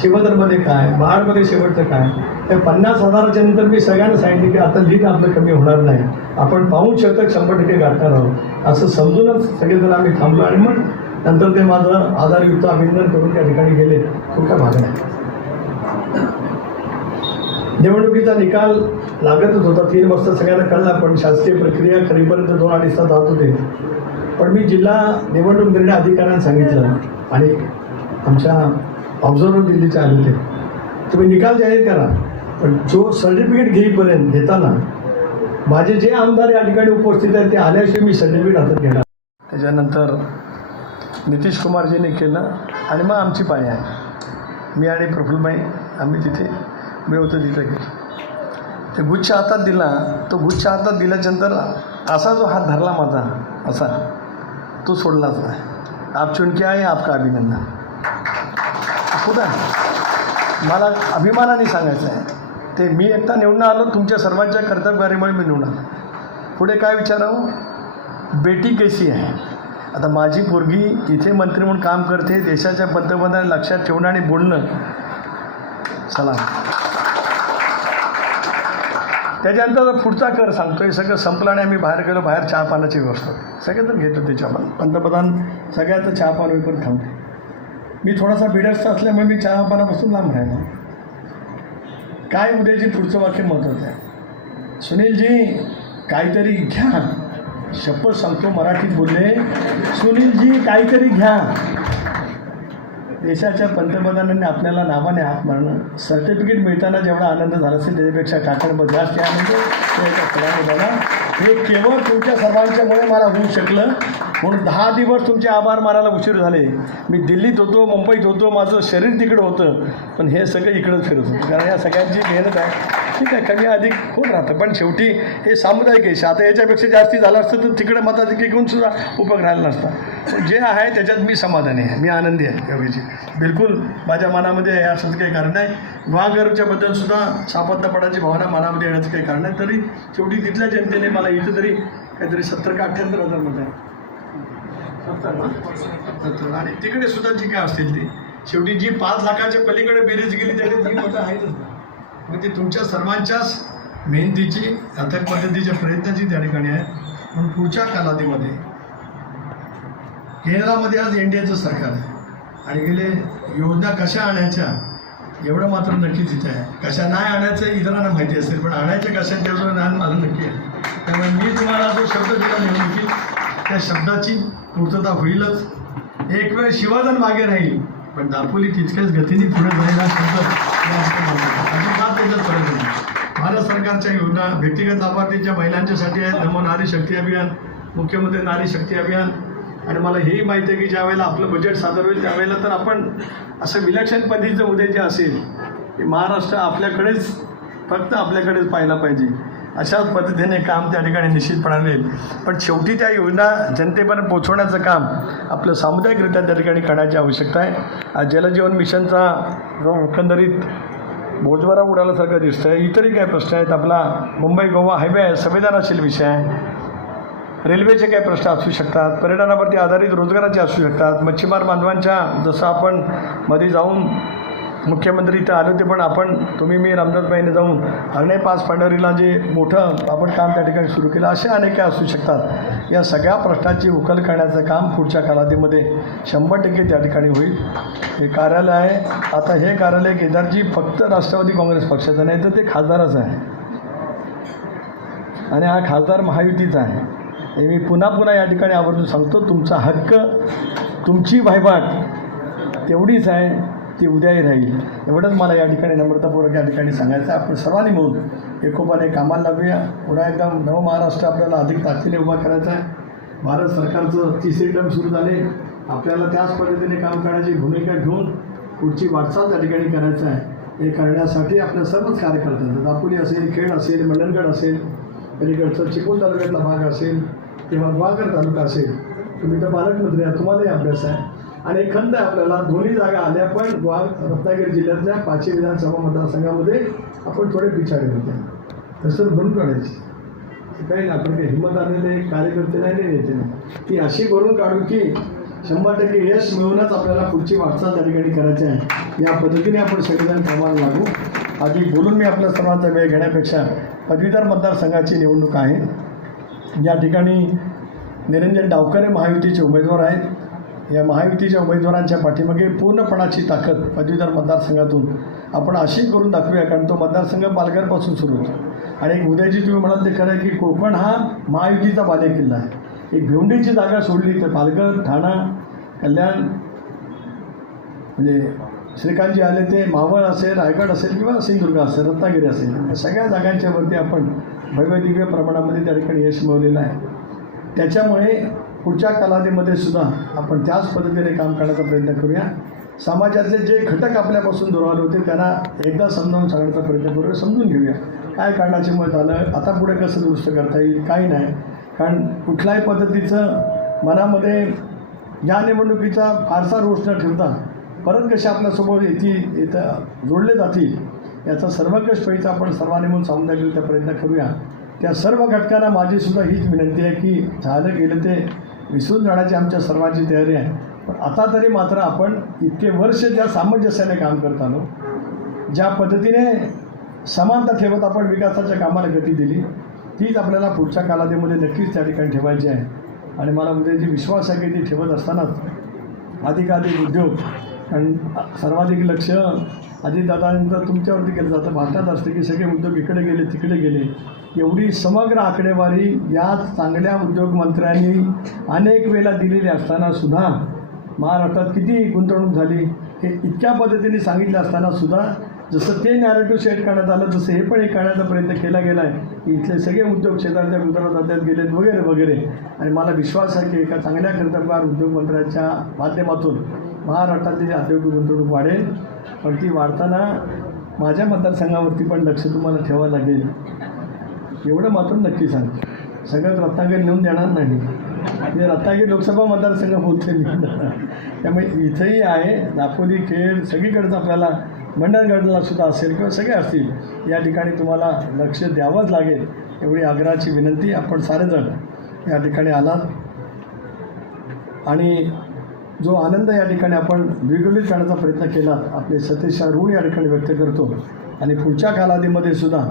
शिवधरमध्ये काय, महाडमध्ये शेवटचं काय. त्या 50,000च्या नंतर मी सगळ्यांना सांगितलं की आता लीड आपलं कमी होणार नाही, आपण पाऊण शतक 100% गाठणार आहोत असं समजूनच सगळेजण आम्ही थांबलो आणि मग नंतर ते माझं आधारयुक्त अभिनंदन करून त्या ठिकाणी गेले. खूप काय भाग नाही. निवडणुकीचा निकाल लागतच होता, 3 वाजता सगळ्यांना कळला, पण शासकीय प्रक्रिया करीपर्यंत 2-2.5 तास जात होते. पण मी जिल्हा निवडणूक निर्णय अधिकाऱ्यांना सांगितलं आणि आमच्या ऑब्झर्वर दिल्लीचे आले होते, तुम्ही निकाल जाहीर करा, पण जो सर्टिफिकेट घेताना माझे जे आमदार या ठिकाणी उपस्थित आहेत ते आल्याशिवाय मी सर्टिफिकेट हातात घेणार. त्याच्यानंतर नितीश कुमारजींनी केलं आणि मग आमची पाळी आहे. मी आणि प्रफुल्लबाई आम्ही तिथे मी होतो तिथे गेलो. ते गुच्छ हातात दिला, तो गुच्छ हातात दिल्याच्यानंतर असा जो हात धरला माझा असा, तो सोडलाच नाही. आप चुन के आहे, आपका अभिनंदन. कुठं आहे? मला अभिमानाने सांगायचं आहे ते मी एकटा निवडून आलो, तुमच्या सर्वांच्या कर्तव्यकार्यामुळे मी निवडून आलो. पुढे काय विचारावं? बेटी कैसी आहे? आता माझी पोरगी इथे मंत्री म्हणून काम करते, देशाच्या पंतप्रधानांनी लक्षात ठेवणं आणि बोलणं, चला. त्याच्यानंतर पुढचा कर सांगतो आहे. सगळं संपलं आणि आम्ही बाहेर गेलो, बाहेर चहा पाण्याची व्यवस्था होती. सगळेजण घेतो ते चहा पान. पंतप्रधान सगळ्याचं चहा पान होईपर्यंत थांबते. मी थोडासा बिडरचा असल्यामुळे मी चहा पानापासून लांब राहिलो. काय उद्याची पुढचं वाक्य महत्त्वाचं आहे. सुनीलजी काहीतरी घ्या, शपथ सांगतो मराठीत बोलले, सुनीलजी काहीतरी घ्या. देशाच्या पंतप्रधानांनी आपल्याला नावाने हात मारणं, सर्टिफिकेट मिळताना जेवढा आनंद झाला असेल त्याच्यापेक्षा काकणभर जास्त आनंद त्याच्या फळाने झाला. हे केवळ तुमच्या सर्वांच्यामुळे मला होऊ शकलं. म्हणून 10 दिवस तुमचे आभार मानायला उशीर झाले. मी दिल्लीत होतो, मुंबईत होतो, माझं शरीर तिकडं होतं, पण हे सगळं इकडंच फिरत होतं. कारण या सगळ्यांची मेहनत आहे. ठीक आहे, कमी अधिक होत राहतं, पण शेवटी हे सामुदायिक आहे. आता याच्यापेक्षा जास्ती झालं असतं तर तिकडे मताधिक्य घेऊन सुद्धा उपयोग राहिला नसता. पण जे आहे त्याच्यात मी समाधानी आहे, मी आनंदी आहे. यावेळी बिलकुल माझ्या मनामध्ये असंच काही कारण नाही. गुहागरच्याबद्दल सुद्धा सापत्तापणाची भावना मनामध्ये येण्याचं काही कारण नाही. तरी शेवटी तिथल्या जनतेने मला इथं तरी काहीतरी 70 का 78 हजार मतं आहे. 70 आणि तिकडे सुद्धा जी काय असतील ती शेवटी जी 5 लाखाच्या पलीकडे बेरीज गेली त्याच्यात जी मतं आहेतच. म्हणजे तुमच्या सर्वांच्याच मेहनतीची, अथक पद्धतीच्या प्रयत्नाची त्या ठिकाणी आहे. म्हणून पुढच्या कालावधीमध्ये केंद्रामध्ये आज NDAचं सरकार आहे आणि गेले योजना कशा आणायच्या एवढं मात्र नक्कीच इथे आहे. कशा नाही आणायचं इतरांना माहिती असेल, पण आणायच्या कशा तेवढं ज्ञान मला नक्की आहे. त्यामुळे मी तुम्हाला जो शब्द दिला निवडणुकीत त्या शब्दाची पूर्तता होईलच. एक वेळ शिवाजन मागे राहील, पण दापोली तितक्याच गतीने पुढे जाईल हा शब्द अजिबात त्याच्यात पडत नाही. भारत सरकारच्या योजना व्यक्तिगत लाभार्थीच्या महिलांच्यासाठी आहेत. नमो नारी शक्ती अभियान, मुख्यमंत्री नारी शक्ती अभियान. आणि मला हेही माहिती आहे की ज्यावेळेला आपलं बजेट सादर होईल त्यावेळेला तर आपण असं विलक्षण पद्धतीचं उद्या जे असेल की महाराष्ट्र आपल्याकडेच, फक्त आपल्याकडेच पाहायला पाहिजे अशाच पद्धतीने काम त्या ठिकाणी निश्चितपणाने होईल. पण शेवटी त्या योजना जनतेपर्यंत पोहोचवण्याचं काम आपलं सामुदायिकरित्या त्या ठिकाणी करण्याची आवश्यकता आहे. आज जलजीवन मिशनचा जो एकंदरीत बोजवारा उडाल्यासारखं दिसतं आहे. इतरही काही प्रश्न आहेत. आपला मुंबई गोवा हायवे आहे, संवेदनशील विषय आहे. रेल्वेचे काही प्रश्न असू शकतात, पर्यटनावरती आधारित रोजगाराचे असू शकतात, मच्छीमार बांधवांच्या, जसं आपण मध्ये जाऊन मुख्यमंत्री इथं आले होते, पण आपण तुम्ही मी रामदासबाईने जाऊन अग्नेय पास पांढरीला जे मोठं आपण काम त्या ठिकाणी सुरू केलं, असे अनेक काही असू शकतात. या सगळ्या प्रश्नाची उकल करण्याचं काम पुढच्या कालावधीमध्ये 100% त्या ठिकाणी होईल. हे कार्यालय आहे. आता हे कार्यालय केदारजी फक्त राष्ट्रवादी काँग्रेस पक्षाचं नाही तर ते खासदारच आहे आणि हा खासदार महायुतीचा आहे. हे मी पुन्हा पुन्हा या ठिकाणी आवर्जून सांगतो. तुमचा हक्क, तुमची भाईबाट तेवढीच आहे, ती उद्याही राहील. एवढंच मला या ठिकाणी नम्रतापूर्वक या ठिकाणी सांगायचं आहे. आपण सर्वांनी मिळून एकोपाने कामाला लागूया. पुन्हा एकदा नवमहाराष्ट्र आपल्याला अधिक ताकदीने उभा करायचा आहे. भारत सरकारचं 3री टर्म सुरू झाले. आपल्याला त्याच पद्धतीने काम करण्याची भूमिका घेऊन पुढची वाटचाल त्या ठिकाणी करायचं आहे. हे करण्यासाठी आपल्या सर्वच कार्यकर्त्यांचं, दापोली असेल, खेड असेल, मंडणगड असेल, पलीकडचं चिपळूण तालुक्यातला भाग असेल किंवा गुहागर तालुका असेल, तुम्ही तर पालकमंत्री आहात, तुम्हालाही अभ्यास आहे आणि एक खंत आहे आपल्याला. दोन्ही जागा आल्या, पण रत्नागिरी जिल्ह्यातल्या 5 विधानसभा मतदारसंघामध्ये आपण थोडे पिछाडे होते. तसं भरून काढायची काही आपण काही हिंमत आलेले कार्यकर्ते नाही, नेते नाही. ती अशी भरून काढू की 100% यश मिळूनच आपल्याला पुढची वाटचाल त्या ठिकाणी करायची आहे. या पद्धतीने आपण सगळेजण कामाला लागू. आधी बोलून मी आपल्या सर्वांचा वेळ घेण्यापेक्षा पदवीधर मतदारसंघाची निवडणूक आहे. या ठिकाणी निरंजन डावकरे महायुतीचे उमेदवार आहेत. या महायुतीच्या उमेदवारांच्या पाठीमागे पूर्णपणाची ताकद पदवीधर मतदारसंघातून आपण अशी करून दाखवूया, कारण तो मतदारसंघ पालघरपासून सुरू होतो. आणि उद्याची तुम्ही म्हणाल ते खरं आहे की कोकण हा महायुतीचा बालेकिल्ला आहे. एक भिवंडीची जागा सोडली तर पालघर, ठाणा, कल्याण, म्हणजे श्रीकांतजी आले ते मावळ असेल, रायगड असेल किंवा सिंधुदुर्ग असेल, रत्नागिरी असेल, या सगळ्या जागांच्यावरती आपण भव्य दिव्य प्रमाणामध्ये त्या ठिकाणी यश मिळवलेलं आहे. त्याच्यामुळे पुढच्या कालावधीमध्ये सुद्धा आपण त्याच पद्धतीने काम करण्याचा प्रयत्न करूया. समाजातले जे घटक आपल्यापासून दुरावले होते त्यांना एकदा समजावून सांगण्याचा प्रयत्न करूया, समजून घेऊया काय कारणाचे मत आलं, आता पुढे कसं दुरुस्त करता येईल, काही नाही. कारण कुठल्याही पद्धतीचं मनामध्ये या निवडणुकीचा फारसा रोष न ठेवता परत कसे आपल्यासोबत इथं जोडले जातील याचा सर्वंकष पैसा आपण सर्वांनी म्हणून सामुदायिकरित्या प्रयत्न करूया. त्या सर्व घटकांना माझीसुद्धा हीच विनंती आहे की झालं गेलं ते विसरून जाण्याची आमच्या सर्वांची तयारी आहे. पण आता तरी मात्र आपण इतके वर्ष ज्या सामंजस्याने काम करत आलो, ज्या पद्धतीने समानता ठेवत आपण विकासाच्या कामाला गती दिली, तीच आपल्याला पुढच्या कालावधीमध्ये नक्कीच त्या ठिकाणी ठेवायची आहे. आणि मला उद्याची विश्वास आहे की ती ठेवत असतानाच अधिकाधिक उद्योग आणि सर्वाधिक लक्ष अजितदादानंतर तुमच्यावरती केलं जातं. भारतात असते की सगळे उद्योग इकडे गेले तिकडे गेले. एवढी समग्र आकडेवारी या चांगल्या उद्योगमंत्र्यांनी अनेक वेळेला दिलेली असतानासुद्धा महाराष्ट्रात किती गुंतवणूक झाली हे इतक्या पद्धतीने सांगितलं असतानासुद्धा जसं ते नॅरेटिव्ह सेट करण्यात आलं तसं हे पण एक करण्याचा प्रयत्न केला गेला आहे की इथले सगळे उद्योग क्षेत्राच्या गुजरातात गेलेत वगैरे वगैरे. आणि मला विश्वास आहे की एका चांगल्या कर्तबगार उद्योगमंत्र्यांच्या माध्यमातून महाराष्ट्रातली औद्योगिक गुंतवणूक वाढेल. पण ती वाढताना माझ्या मतदारसंघावरती पण लक्ष तुम्हाला ठेवावं लागेल एवढं मात्र नक्की सांगतो. सगळं रत्नागिरी नेऊन देणार नाही. हे रत्नागिरी लोकसभा मतदारसंघ बोलते मी. त्यामुळे इथंही आहे दापोली खेड सगळीकडेच आपल्याला मंडणगडला सुद्धा असेल किंवा सगळे असतील या ठिकाणी तुम्हाला लक्ष द्यावंच लागेल एवढी आग्रहाची विनंती. आपण सारेजण या ठिकाणी आलात आणि जो आनंद या ठिकाणी आपण द्विगुणित करण्याचा प्रयत्न केला आपले सतीश ऋण या ठिकाणी व्यक्त करतो. आणि पुढच्या कालावधीमध्ये सुद्धा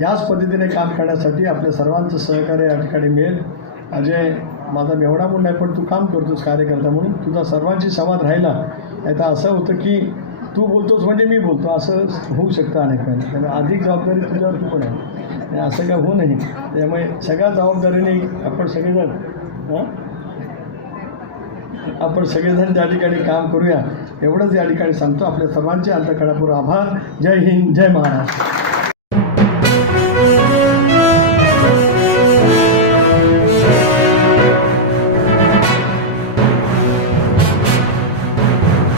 याच पद्धतीने काम करण्यासाठी आपल्या सर्वांचं सहकार्य या ठिकाणी मिळेल. अजय माझा मेवणा म्हणून आहे पण तू काम करतोस कार्यकर्ता म्हणून तुझा सर्वांशी संवाद राहिला. आता असं होतं की तू बोलतोस म्हणजे मी बोलतो असं होऊ शकतं अनेक वेळेला. त्यामुळे अधिक जबाबदारी तुझ्यावरती पण आहे आणि असं काय होऊ नये. त्यामुळे सगळ्या जबाबदारीने आपण सगळेजण त्या ठिकाणी काम करूया एवढंच या ठिकाणी सांगतो. आपल्या सर्वांचे अंतःकरणापूर्वक आभार. जय हिंद, जय महाराष्ट्र.